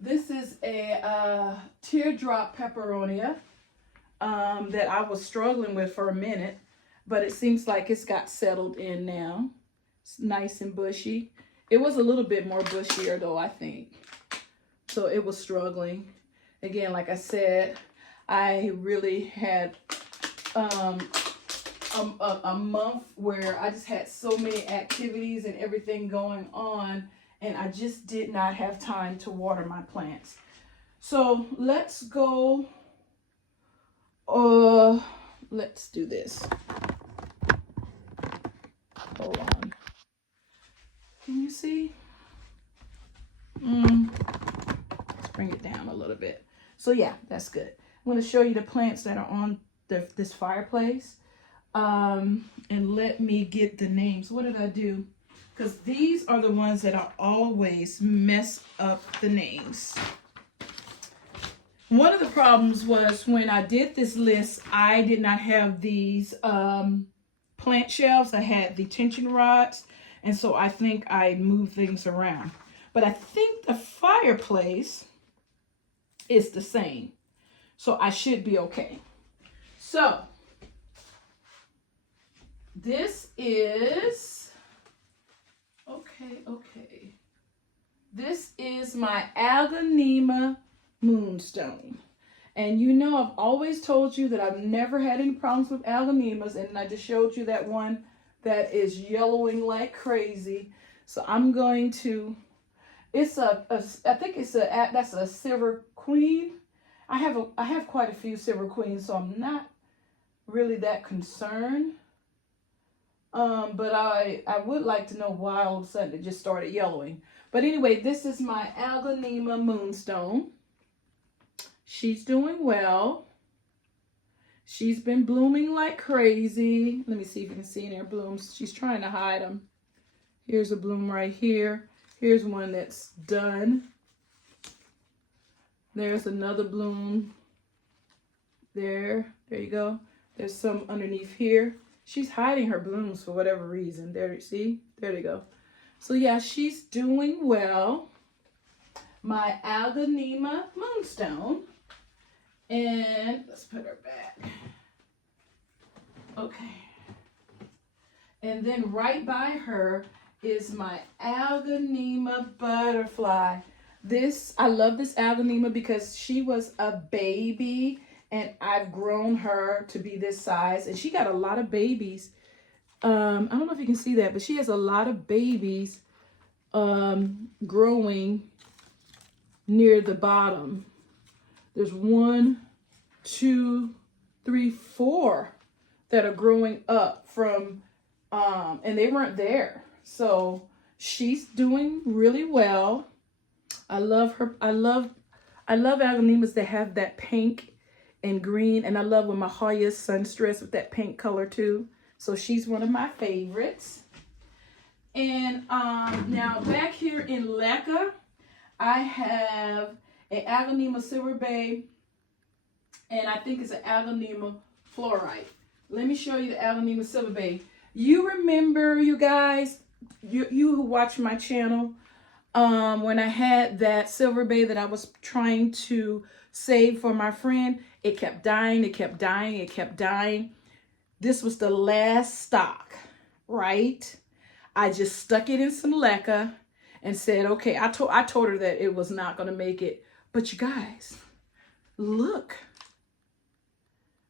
this is a teardrop peperonia that I was struggling with for a minute, but it seems like it's got settled in now. It's nice and bushy. It was a little bit more bushier though, I think. So it was struggling. Again, like I said, I really had a month where I just had so many activities and everything going on, and I just did not have time to water my plants. So let's go, let's do this. Hold on. Can you see? Let's bring it down a little bit. So yeah, that's good. I'm going to show you the plants that are on this fireplace. And let me get the names. What did I do? Because these are the ones that I always mess up the names. One of the problems was when I did this list, I did not have these plant shelves. I had the tension rods. And so I think I moved things around. But I think the fireplace is the same. So I should be okay. So this is, okay. This is my Algonema Moonstone. And you know, I've always told you that I've never had any problems with Algonemas. And I just showed you that one that is yellowing like crazy. So I'm going to It's I think it's that's a silver queen. I have quite a few silver queens, so I'm not really that concerned. But I would like to know why all of a sudden it just started yellowing. But anyway, this is my Algonema moonstone. She's doing well. She's been blooming like crazy. Let me see if you can see in her blooms. She's trying to hide them. Here's a bloom right here. Here's one that's done. There's another bloom. There you go. There's some underneath here. She's hiding her blooms for whatever reason. There, see? There they go. So yeah, she's doing well. My Algonema moonstone. And let's put her back. Okay. And then right by her is my Algonema butterfly. I love this Algonema because she was a baby and I've grown her to be this size. And she got a lot of babies. I don't know if you can see that, but she has a lot of babies growing near the bottom. There's 1, 2, 3, 4 that are growing up from, and they weren't there. So she's doing really well. I love her. I love Algonemas that have that pink and green. And I love when my Hoya sunstress with that pink color too. So she's one of my favorites. And now back here in Leca, I have an Algonema Silver Bay, and I think it's an Algonema Fluorite. Let me show you the Algonema Silver Bay. You remember, you guys, you who watch my channel, when I had that Silver Bay that I was trying to save for my friend, it kept dying, it kept dying, it kept dying. This was the last stock, right? I just stuck it in some Leca and said, okay, I told her that it was not going to make it. But you guys, look.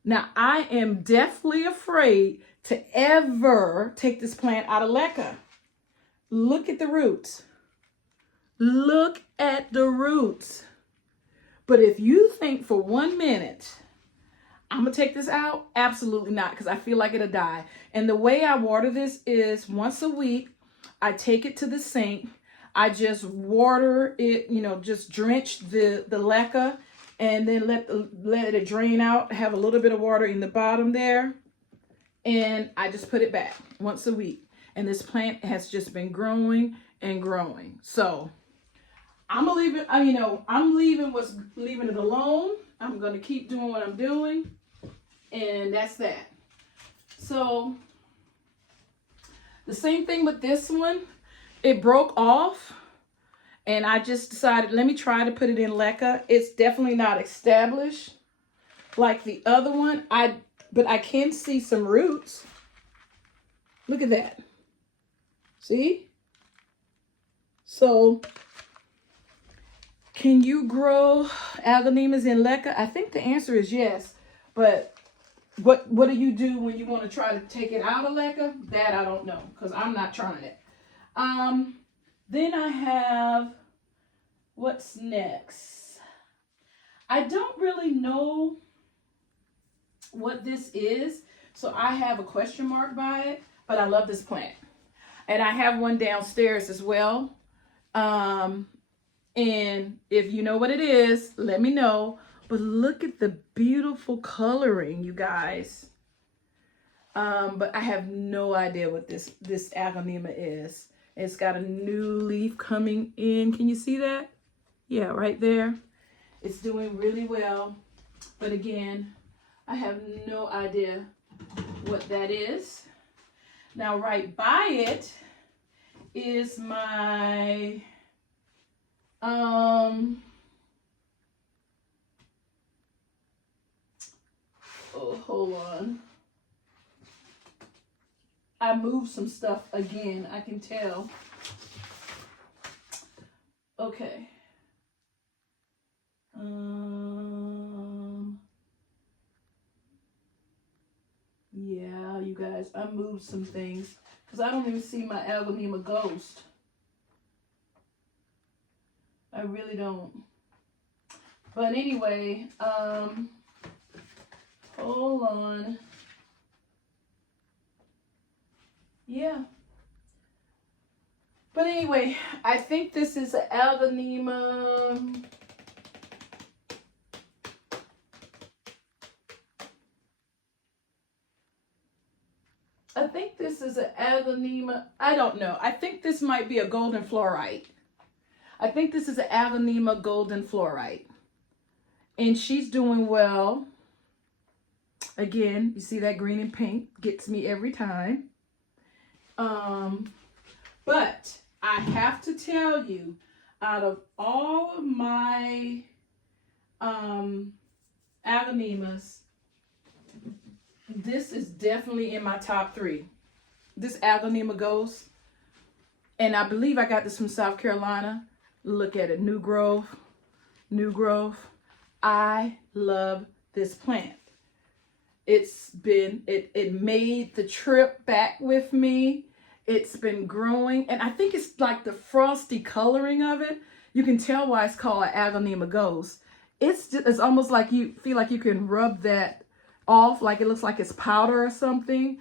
Now, I am deathly afraid to ever take this plant out of Leca. Look at the roots. Look at the roots. But if you think for 1 minute, I'm going to take this out, absolutely not, because I feel like it'll die. And the way I water this is once a week, I take it to the sink. I just water it, just drench the Leca and then let it drain out, have a little bit of water in the bottom there. And I just put it back once a week. And this plant has just been growing and growing. So I'm gonna leave it, I'm leaving it alone. I'm going to keep doing what I'm doing. And that's that. So the same thing with this one. It broke off and I just decided, let me try to put it in Leca. It's definitely not established like the other one. But I can see some roots. Look at that. See? So can you grow Algonemas in Leca? I think the answer is yes. But what do you do when you want to try to take it out of Leca? That I don't know, because I'm not trying it. Then I have, what's next? I don't really know what this is, so I have a question mark by it, but I love this plant. And I have one downstairs as well. And if you know what it is, let me know. But look at the beautiful coloring, you guys. But I have no idea what this Algonema is. It's got a new leaf coming in. Can you see that? Yeah, right there. It's doing really well. But again, I have no idea what that is. Now, right by it is my, oh, hold on. I moved some stuff again, I can tell. Okay. Yeah, you guys, I moved some things because I don't even see my Algonema ghost. I really don't. But anyway, hold on. Yeah. But anyway, I think this is an Algonema. I think this is an Algonema. I don't know. I think this might be a golden fluorite. I think this is an Algonema golden fluorite. And she's doing well. Again, you see that green and pink gets me every time. But I have to tell you, out of all of my Algonemas, this is definitely in my top 3. This Algonema Ghost. And I believe I got this from South Carolina. Look at it. New growth. New growth. I love this plant. It made the trip back with me. It's been growing. And I think it's like the frosty coloring of it. You can tell why it's called an Algonema Ghost. It's almost like you feel like you can rub that off, like it looks like it's powder or something.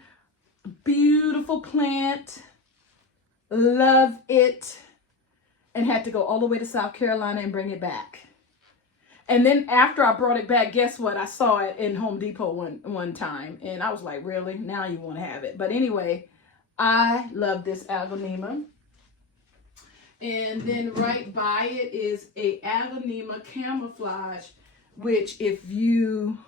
Beautiful plant. Love it. And had to go all the way to South Carolina and bring it back. And then after I brought it back, guess what? I saw it in Home Depot one time. And I was like, really? Now you want to have it. But anyway, I love this Algonema. And then right by it is a Algonema Camouflage, which if you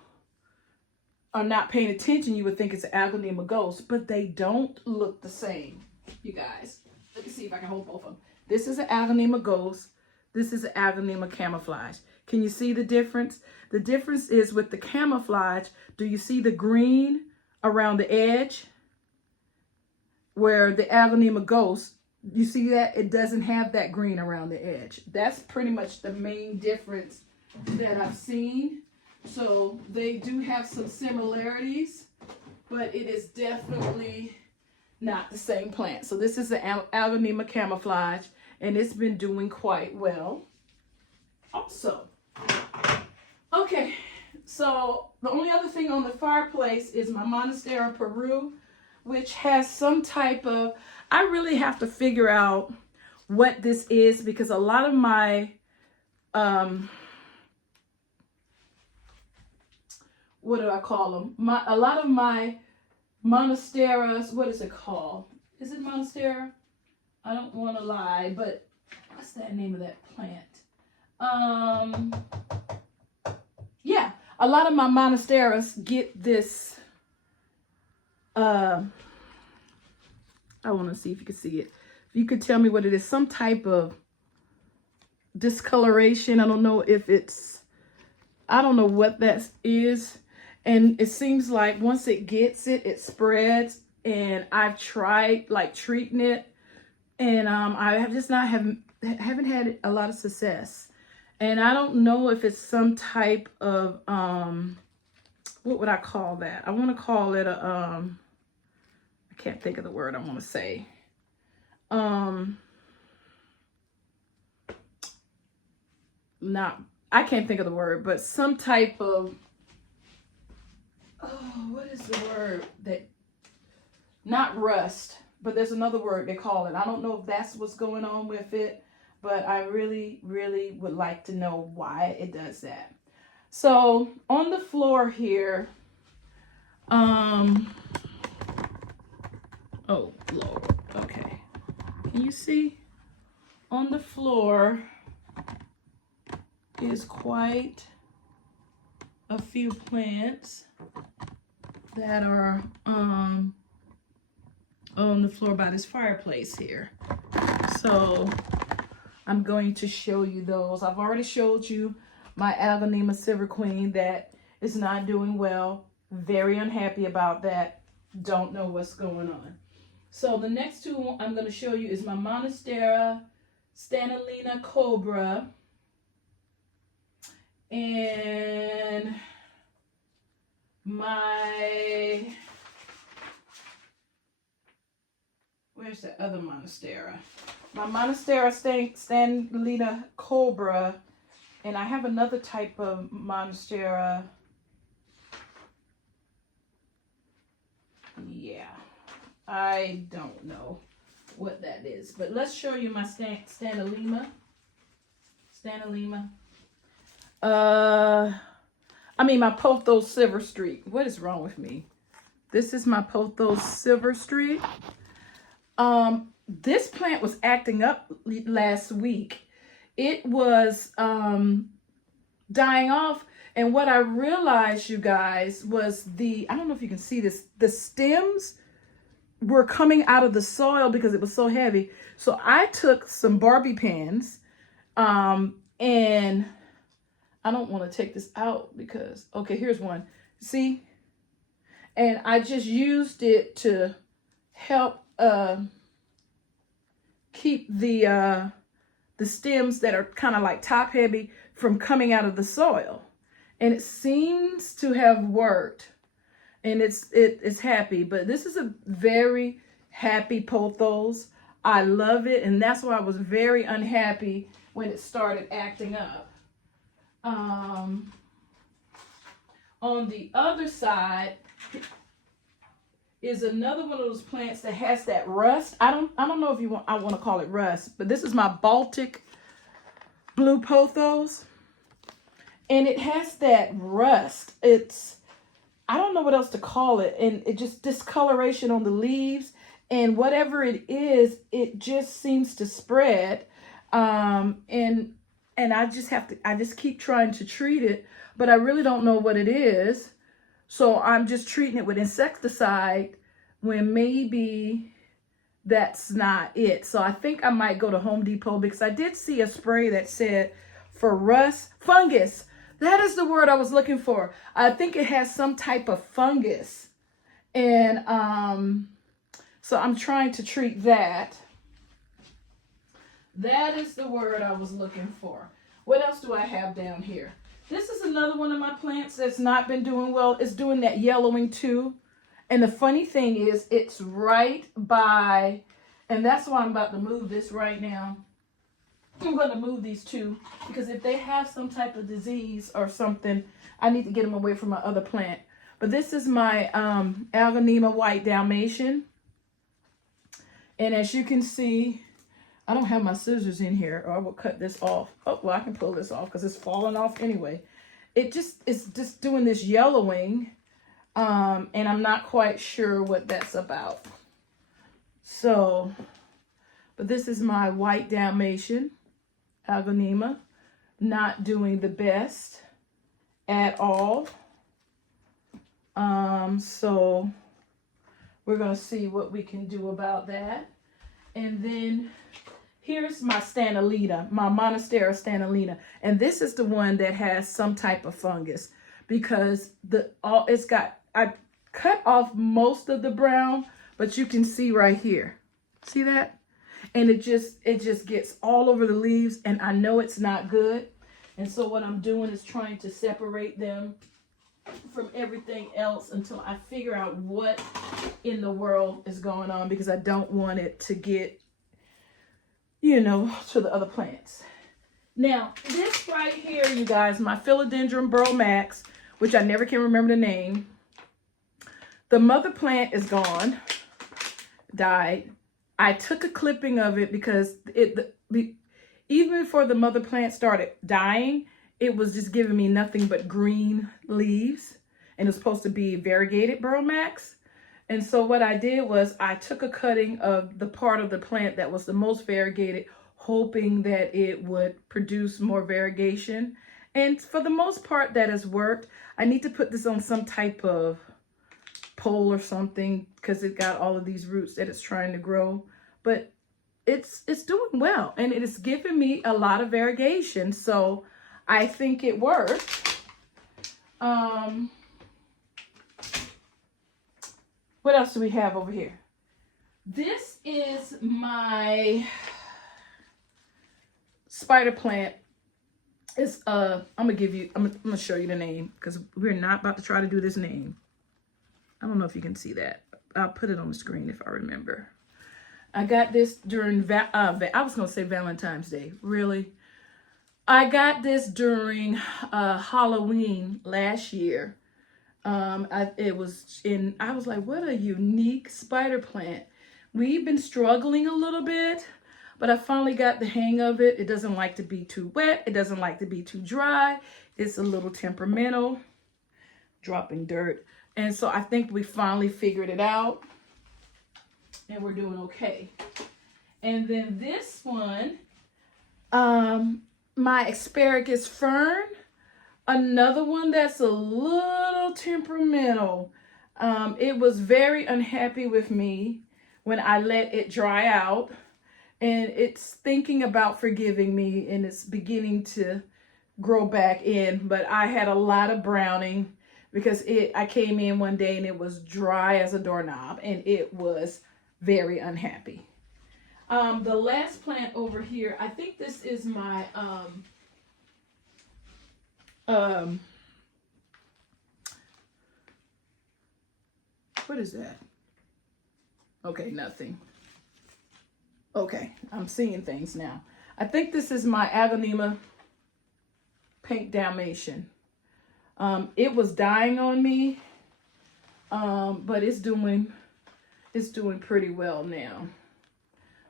are not paying attention, you would think it's an Algonema Ghost. But they don't look the same, you guys. Let me see if I can hold both of them. This is an Algonema Ghost. This is an Algonema Camouflage. Can you see the difference? The difference is with the camouflage, do you see the green around the edge? Where the Algonema Ghost, you see that? It doesn't have that green around the edge. That's pretty much the main difference that I've seen. So they do have some similarities, but it is definitely not the same plant. So this is the Algonema Camouflage, and it's been doing quite well also. Okay, so the only other thing on the fireplace is my Monstera Peru, which has some type of, I really have to figure out what this is, because a lot of my, what do I call them? A lot of my Monsteras, what is it called? Is it Monstera? I don't want to lie, but what's that name of that plant? Yeah, a lot of my Monsteras get this, I want to see if you can see it. If you could tell me what it is, some type of discoloration. I don't know if it's, I don't know what that is. And it seems like once it gets it, it spreads. And I've tried like treating it, and I have just haven't had a lot of success. And I don't know if it's some type of what would I call that? I want to call it a I can't think of the word I want to say. I can't think of the word, but some type of, oh, what is the word that, not rust, but there's another word they call it. I don't know if that's what's going on with it, but I really, really would like to know why it does that. So on the floor here, oh, Lord, okay. Can you see? On the floor is quite a few plants that are on the floor by this fireplace here. So I'm going to show you those. I've already showed you my Algonema Silver Queen that is not doing well. Very unhappy about that. Don't know what's going on. So the next two I'm going to show you is my Monstera Stanleyina Cobra and my, where's the other Monstera? my Monstera Stanleyna Cobra, and I have another type of Monstera. Yeah, I don't know what that is, but let's show you my Stanleyna. My Pothos Silver Streak. What is wrong with me? This is my Pothos Silver Streak. This plant was acting up last week. It was dying off, and what I realized, you guys, was I don't know if you can see this, the stems were coming out of the soil because it was so heavy. So I took some Barbie pans, and I don't want to take this out because, okay, here's one. See? And I just used it to help keep the stems that are kind of like top heavy from coming out of the soil. And it seems to have worked. And it's happy. But this is a very happy pothos. I love it. And that's why I was very unhappy when it started acting up. On the other side is another one of those plants that has that rust. I don't know if I want to call it rust, but this is my Baltic blue pothos, and it has that rust. I don't know what else to call it, and it just discoloration on the leaves, and whatever it is, it just seems to spread, and I just keep trying to treat it, but I really don't know what it is. So I'm just treating it with insecticide when maybe that's not it. So I think I might go to Home Depot because I did see a spray that said for fungus. That is the word I was looking for. I think it has some type of fungus. And so I'm trying to treat that. That is the word I was looking for. What else do I have down here? This is another one of my plants that's not been doing well. It's doing that yellowing too. And the funny thing is, it's right by, and that's why I'm about to move this right now. I'm going to move these two because if they have some type of disease or something, I need to get them away from my other plant. But this is my Algonema White Dalmatian. And as you can see, I don't have my scissors in here, or I will cut this off. Oh, well, I can pull this off because it's falling off anyway. It's just doing this yellowing, and I'm not quite sure what that's about. So, but this is my White Dalmatian, Algonema, not doing the best at all. So we're going to see what we can do about that. And then here's my Stanleyna, my Monstera Stanleyna. And this is the one that has some type of fungus because I cut off most of the brown, but you can see right here. See that? And it just gets all over the leaves, and I know it's not good. And so what I'm doing is trying to separate them from everything else until I figure out what in the world is going on, because I don't want it to get, to the other plants. Now, this right here, you guys, my Philodendron Burl Max, which I never can remember the name. The mother plant is gone, died. I took a clipping of it because even before the mother plant started dying, it was just giving me nothing but green leaves, and it was supposed to be variegated Burl Max. And so what I did was I took a cutting of the part of the plant that was the most variegated, hoping that it would produce more variegation. And for the most part, that has worked. I need to put this on some type of pole or something because it got all of these roots that it's trying to grow. But it's doing well, and it is giving me a lot of variegation. So I think it worked. What else do we have over here? This is my spider plant. It's I'm gonna show you the name because we're not about to try to do this name. I don't know if you can see that. I'll put it on the screen if I remember. I got this during, I was going to say Valentine's Day. Really? I got this during Halloween last year. I was like, what a unique spider plant. We've been struggling a little bit, but I finally got the hang of it. It doesn't like to be too wet. It doesn't like to be too dry. It's a little temperamental, dropping dirt. And so I think we finally figured it out and we're doing okay. And then this one, my asparagus fern, another one that's a little temperamental. It was very unhappy with me when I let it dry out, and it's thinking about forgiving me, and it's beginning to grow back in. But I had a lot of browning because I came in one day and it was dry as a doorknob, and it was very unhappy. The last plant over here, I think this is my what is that? Okay, nothing. Okay, I'm seeing things now. I think this is my Agonema pink Dalmatian. It was dying on me, but it's doing pretty well now.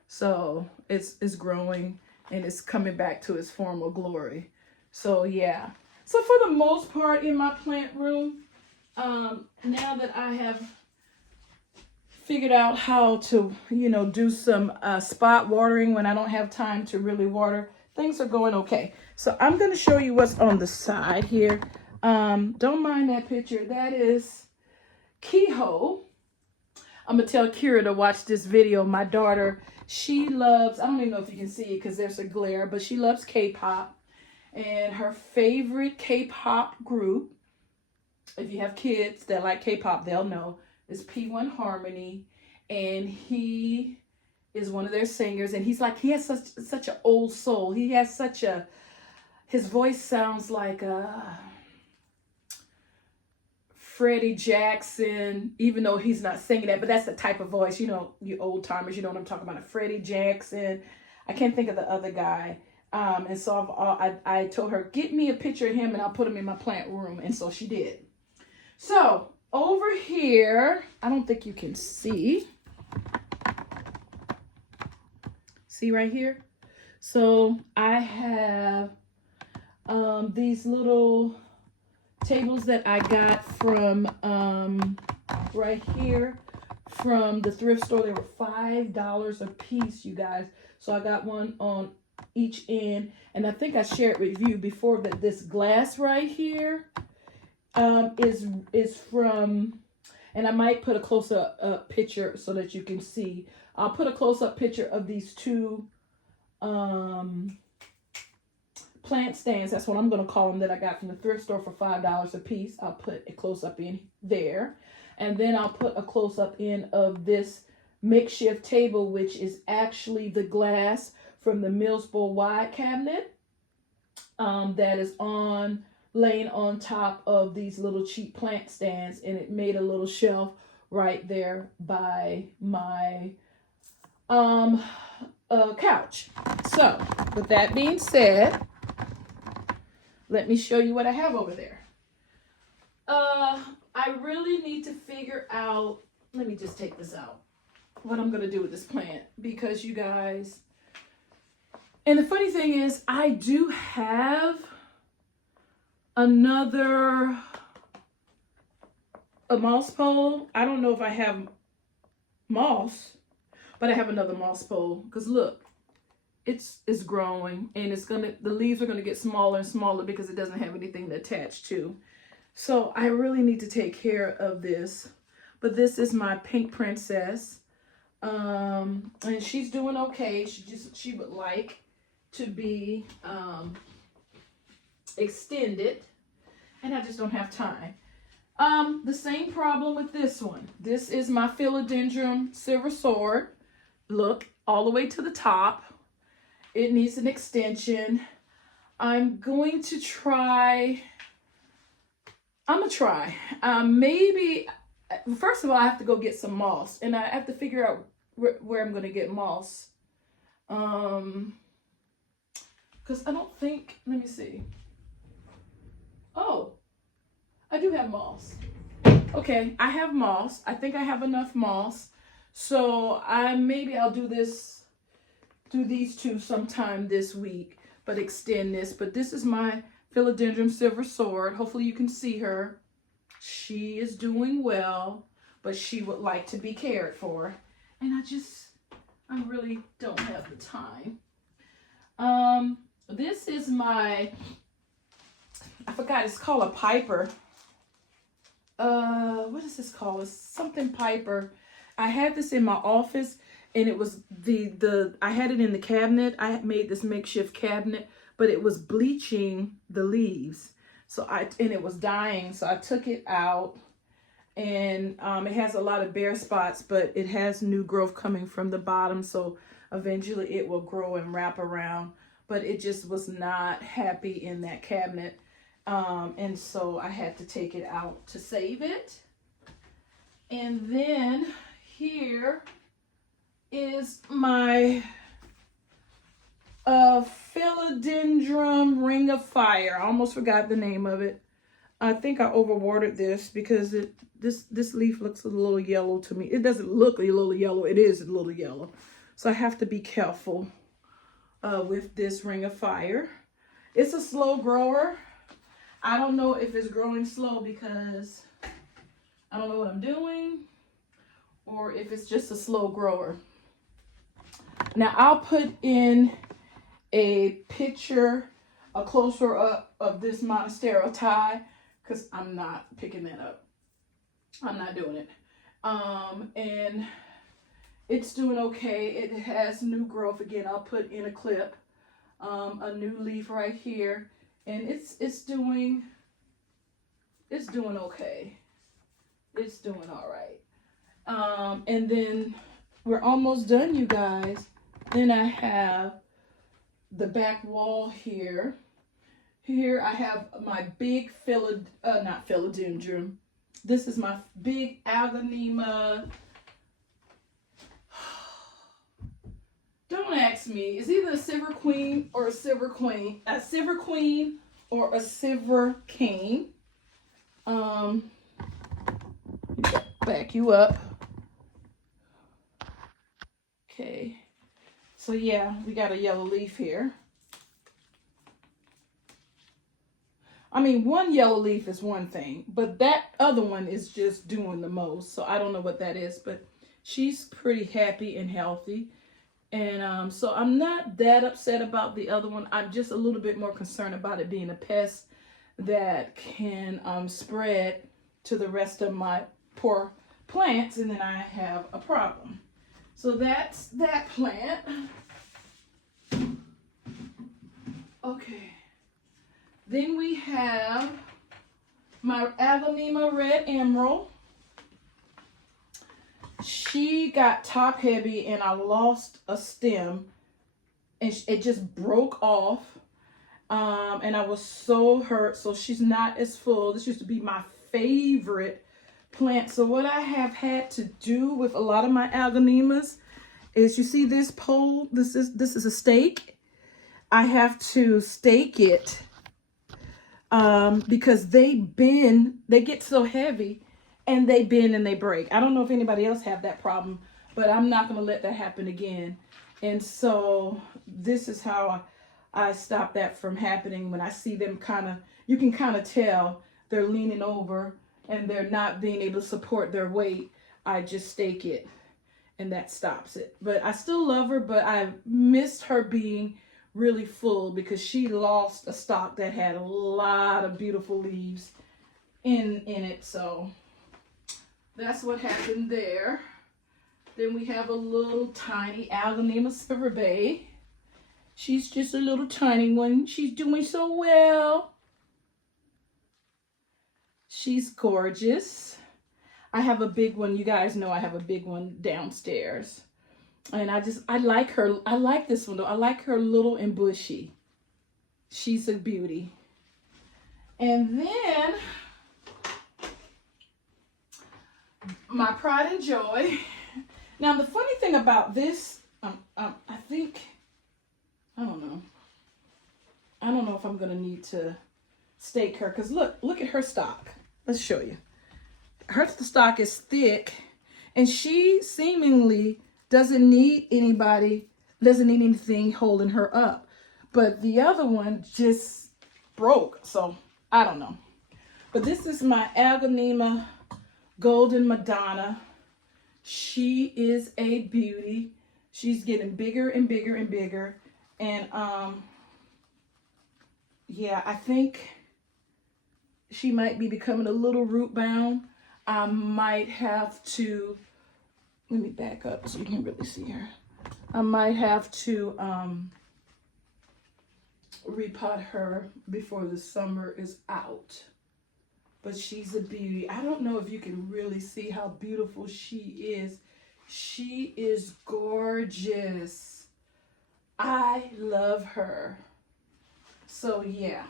So it's growing and it's coming back to its former glory. So yeah. So for the most part in my plant room, now that I have figured out how to, do some spot watering when I don't have time to really water, things are going okay. So I'm going to show you what's on the side here. Don't mind that picture. That is Kehoe. I'm going to tell Kira to watch this video. My daughter, she loves, I don't even know if you can see it because there's a glare, but she loves K-pop. And her favorite K-pop group, if you have kids that like K-pop, they'll know, is P1 Harmony. And he is one of their singers. And he has such an old soul. He has his voice sounds like Freddie Jackson, even though he's not singing that, but that's the type of voice, you old timers, you know what I'm talking about, Freddie Jackson. I can't think of the other guy. And so I told her, get me a picture of him and I'll put him in my plant room. And so she did. So over here, I don't think you can see. See right here? So I have these little tables that I got from right here from the thrift store. They were $5 a piece, you guys. So I got one on each end, and I think I shared with you before that this glass right here is from, and I might put a close-up picture so that you can see. I'll put a close-up picture of these two plant stands. That's what I'm going to call them, that I got from the thrift store for $5 a piece. I'll put a close-up in there, and then I'll put a close-up in of this makeshift table, which is actually the glass from the Millsboro wide cabinet that is laying on top of these little cheap plant stands, and it made a little shelf right there by my couch. So with that being said, let me show you what I have over there. I really need to figure out, let me just take this out, what I'm going to do with this plant, because you guys, and the funny thing is I do have a moss pole. I don't know if I have moss, but I have another moss pole, because look, it's growing, and the leaves are gonna get smaller and smaller because it doesn't have anything to attach to. So I really need to take care of this. But this is my pink princess, and she's doing okay. She would like to be extended, and I just don't have time. The same problem with this one. This is my philodendron silver sword. Look, all the way to the top. It needs an extension. I'm going to try. Maybe, first of all, I have to go get some moss, and I have to figure out where I'm gonna get moss. Because I don't think, let me see. Oh, I do have moss. Okay, I have moss. I think I have enough moss. So maybe I'll do these two sometime this week, but extend this. But this is my philodendron silver sword. Hopefully you can see her. She is doing well, but she would like to be cared for. And I really don't have the time. This is I forgot, it's called a piper. What is this called? It's something piper. I had this in my office, and it was I had it in the cabinet. I had made this makeshift cabinet, but it was bleaching the leaves. And it was dying, so I took it out, and it has a lot of bare spots, but it has new growth coming from the bottom, so eventually it will grow and wrap around. But it just was not happy in that cabinet, and so I had to take it out to save it. And then here is my philodendron ring of fire. I almost forgot the name of it. I think I overwatered this because this leaf looks a little yellow to me. It doesn't look a little yellow. It is a little yellow. So I have to be careful with this ring of fire. It's a slow grower. I don't know if it's growing slow because I don't know what I'm doing, or if it's just a slow grower. Now I'll put in a picture, a closer up of this Monastero tie, because I'm not picking that up. I'm not doing it. And it's doing okay. It has new growth. Again, I'll put in a clip, a new leaf right here, and it's doing okay. It's doing all right. And then we're almost done, you guys. Then I have the back wall here. Here I have my big not philodendron. This is my big Algonema. Don't ask me. It's either a silver queen or a silver queen. A silver queen or a silver king. Back you up. Okay. So yeah, we got a yellow leaf here. I mean, one yellow leaf is one thing, but that other one is just doing the most. So I don't know what that is, but she's pretty happy and healthy. And so I'm not that upset about the other one. I'm just a little bit more concerned about it being a pest that can spread to the rest of my poor plants, and then I have a problem. So that's that plant. Okay. Then we have my Algonema Red Emerald. She got top heavy and I lost a stem and it just broke off. And I was so hurt. So she's not as full. This used to be my favorite plant. So what I have had to do with a lot of my Algonemas is, you see this pole? This is a stake. I have to stake it because they get so heavy and they bend and they break. I don't know if anybody else have that problem, but I'm not going to let that happen again. And so this is how I stop that from happening. When I see them you can kind of tell they're leaning over and they're not being able to support their weight. I just stake it and that stops it. But I still love her, but I missed her being really full because she lost a stalk that had a lot of beautiful leaves in it. So that's what happened there. Then we have a little tiny Algonema Silver Bay. She's just a little tiny one. She's doing so well. She's gorgeous. I have a big one. You guys know I have a big one downstairs. And I like her. I like this one though. I like her little and bushy. She's a beauty. And then my pride and joy. Now, the funny thing about this, I think, I don't know. I don't know if I'm going to need to stake her, because look at her stock. Let's show you. Her stock is thick, and she seemingly doesn't need anything holding her up. But the other one just broke, so I don't know. But this is my Agonema Golden Madonna. She is a beauty. She's getting bigger and bigger and bigger. And yeah, I think she might be becoming a little root bound. I might have to, let me back up so you can really see her. I might have to repot her before the summer is out. But she's a beauty. I don't know if you can really see how beautiful she is. She is gorgeous. I love her. So yeah,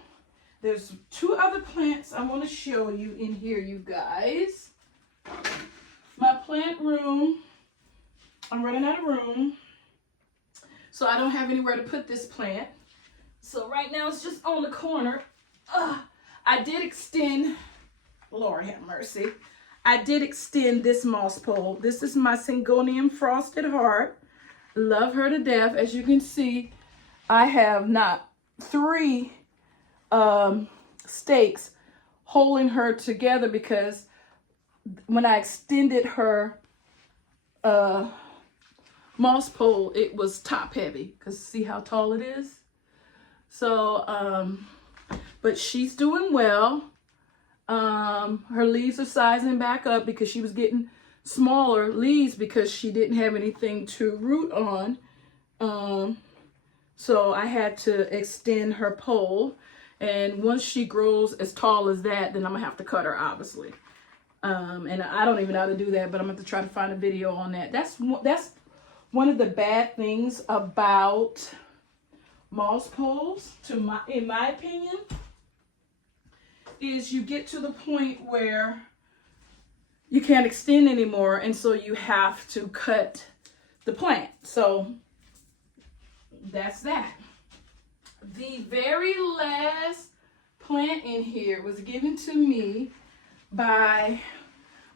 there's 2 other plants I want to show you in here, you guys. My plant room, I'm running out of room, so I don't have anywhere to put this plant. So right now it's just on the corner. I did extend, Lord have mercy, I did extend this moss pole. This is my Syngonium Frosted Heart. Love her to death. As you can see, I have not 3 stakes holding her together, because when I extended her moss pole, it was top heavy, because see how tall it is. So but she's doing well. Her leaves are sizing back up because she was getting smaller leaves because she didn't have anything to root on. So I had to extend her pole, and once she grows as tall as that, then I'm gonna have to cut her, obviously. And I don't even know how to do that, but I'm gonna have to try to find a video on that. That's one of the bad things about moss poles, in my opinion, is you get to the point where you can't extend anymore, and so you have to cut the plant. So that's that. The very last plant in here was given to me by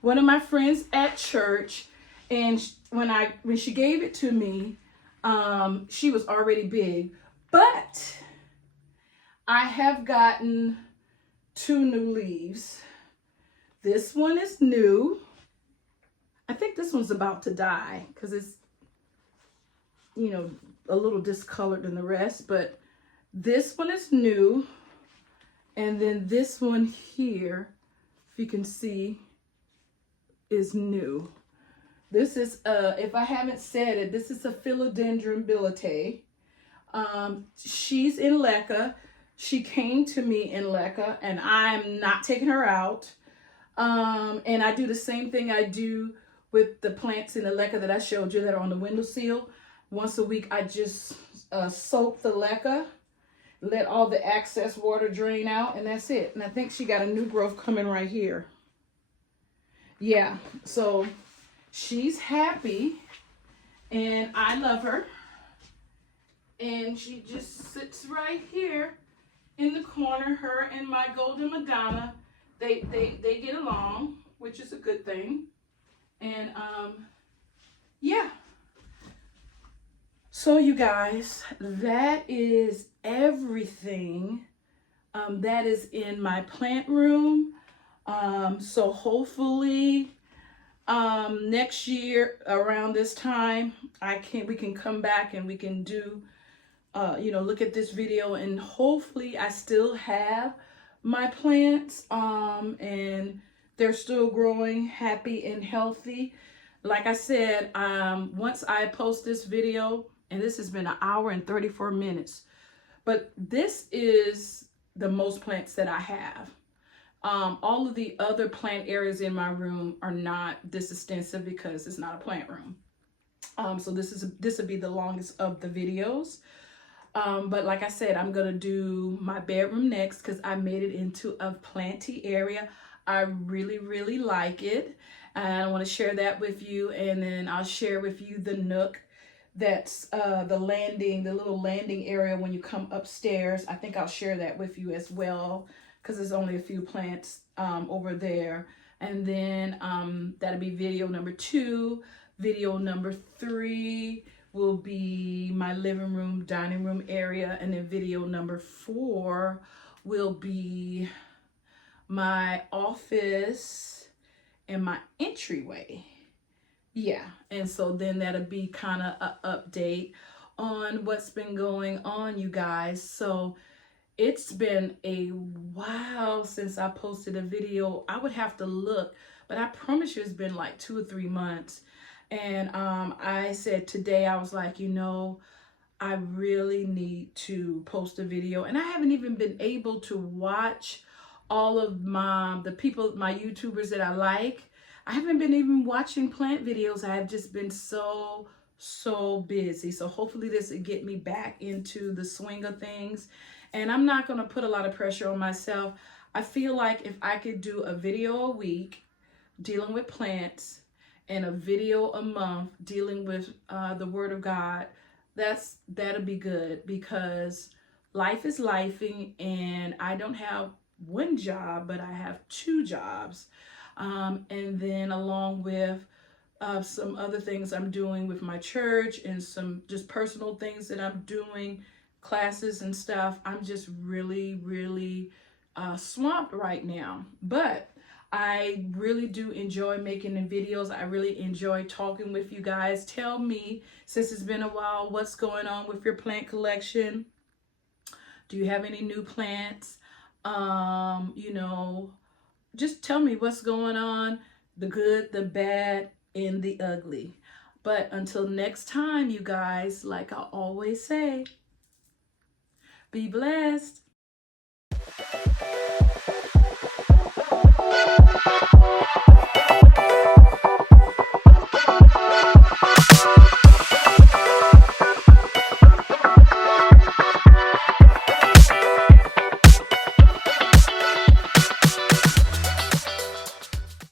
one of my friends at church, and when she gave it to me, she was already big, but I have gotten 2 new leaves. This one is new. I think this one's about to die because it's, you know, a little discolored than the rest, but this one is new. And then this one here, if you can see, is new. This is, if I haven't said it, this is a Philodendron bilate. She's in LECA. She came to me in LECA, and I'm not taking her out. And I do the same thing I do with the plants in the LECA that I showed you that are on the windowsill. Once a week, I just soak the LECA, let all the excess water drain out, and that's it. And I think she got a new growth coming right here. Yeah, so she's happy, and I love her. And she just sits right here in the corner. Her and my Golden Madonna, they get along, which is a good thing. And yeah. So you guys, that is everything that is in my plant room. So hopefully next year around this time, we can come back and we can do look at this video, and hopefully I still have my plants and they're still growing happy and healthy. Like I said, once I post this video, and this has been 1 hour and 34 minutes, but this is the most plants that I have. All of the other plant areas in my room are not this extensive because it's not a plant room. So this will be the longest of the videos. But like I said, I'm gonna do my bedroom next because I made it into a planty area. I really, really like it. And I want to share that with you. And then I'll share with you the nook that's the landing, the little landing area when you come upstairs. I think I'll share that with you as well because there's only a few plants over there. And then that'll be video number 2. Video number 3 will be my living room, dining room area. And then video number 4 will be my office and my entryway. Yeah, and so then that'll be kind of an update on what's been going on, you guys. So it's been a while since I posted a video. I would have to look, but I promise you it's been like 2 or 3 months. And I said today, I was like, you know, I really need to post a video. And I haven't even been able to watch all of the people, my YouTubers that I like. I haven't been even watching plant videos. I have just been so busy. So hopefully this will get me back into the swing of things. And I'm not going to put a lot of pressure on myself. I feel like if I could do a video a week dealing with plants and a video a month dealing with the Word of God, that'll be good, because life is lifing and I don't have one job, but I have 2 jobs. And then along with some other things I'm doing with my church and some just personal things that I'm doing, classes and stuff, I'm just really swamped right now. But I really do enjoy making the videos. I really enjoy talking with you guys. Tell me, since it's been a while, what's going on with your plant collection? Do you have any new plants? You know, just tell me what's going on, the good, the bad, and the ugly. But until next time, you guys, like I always say, be blessed.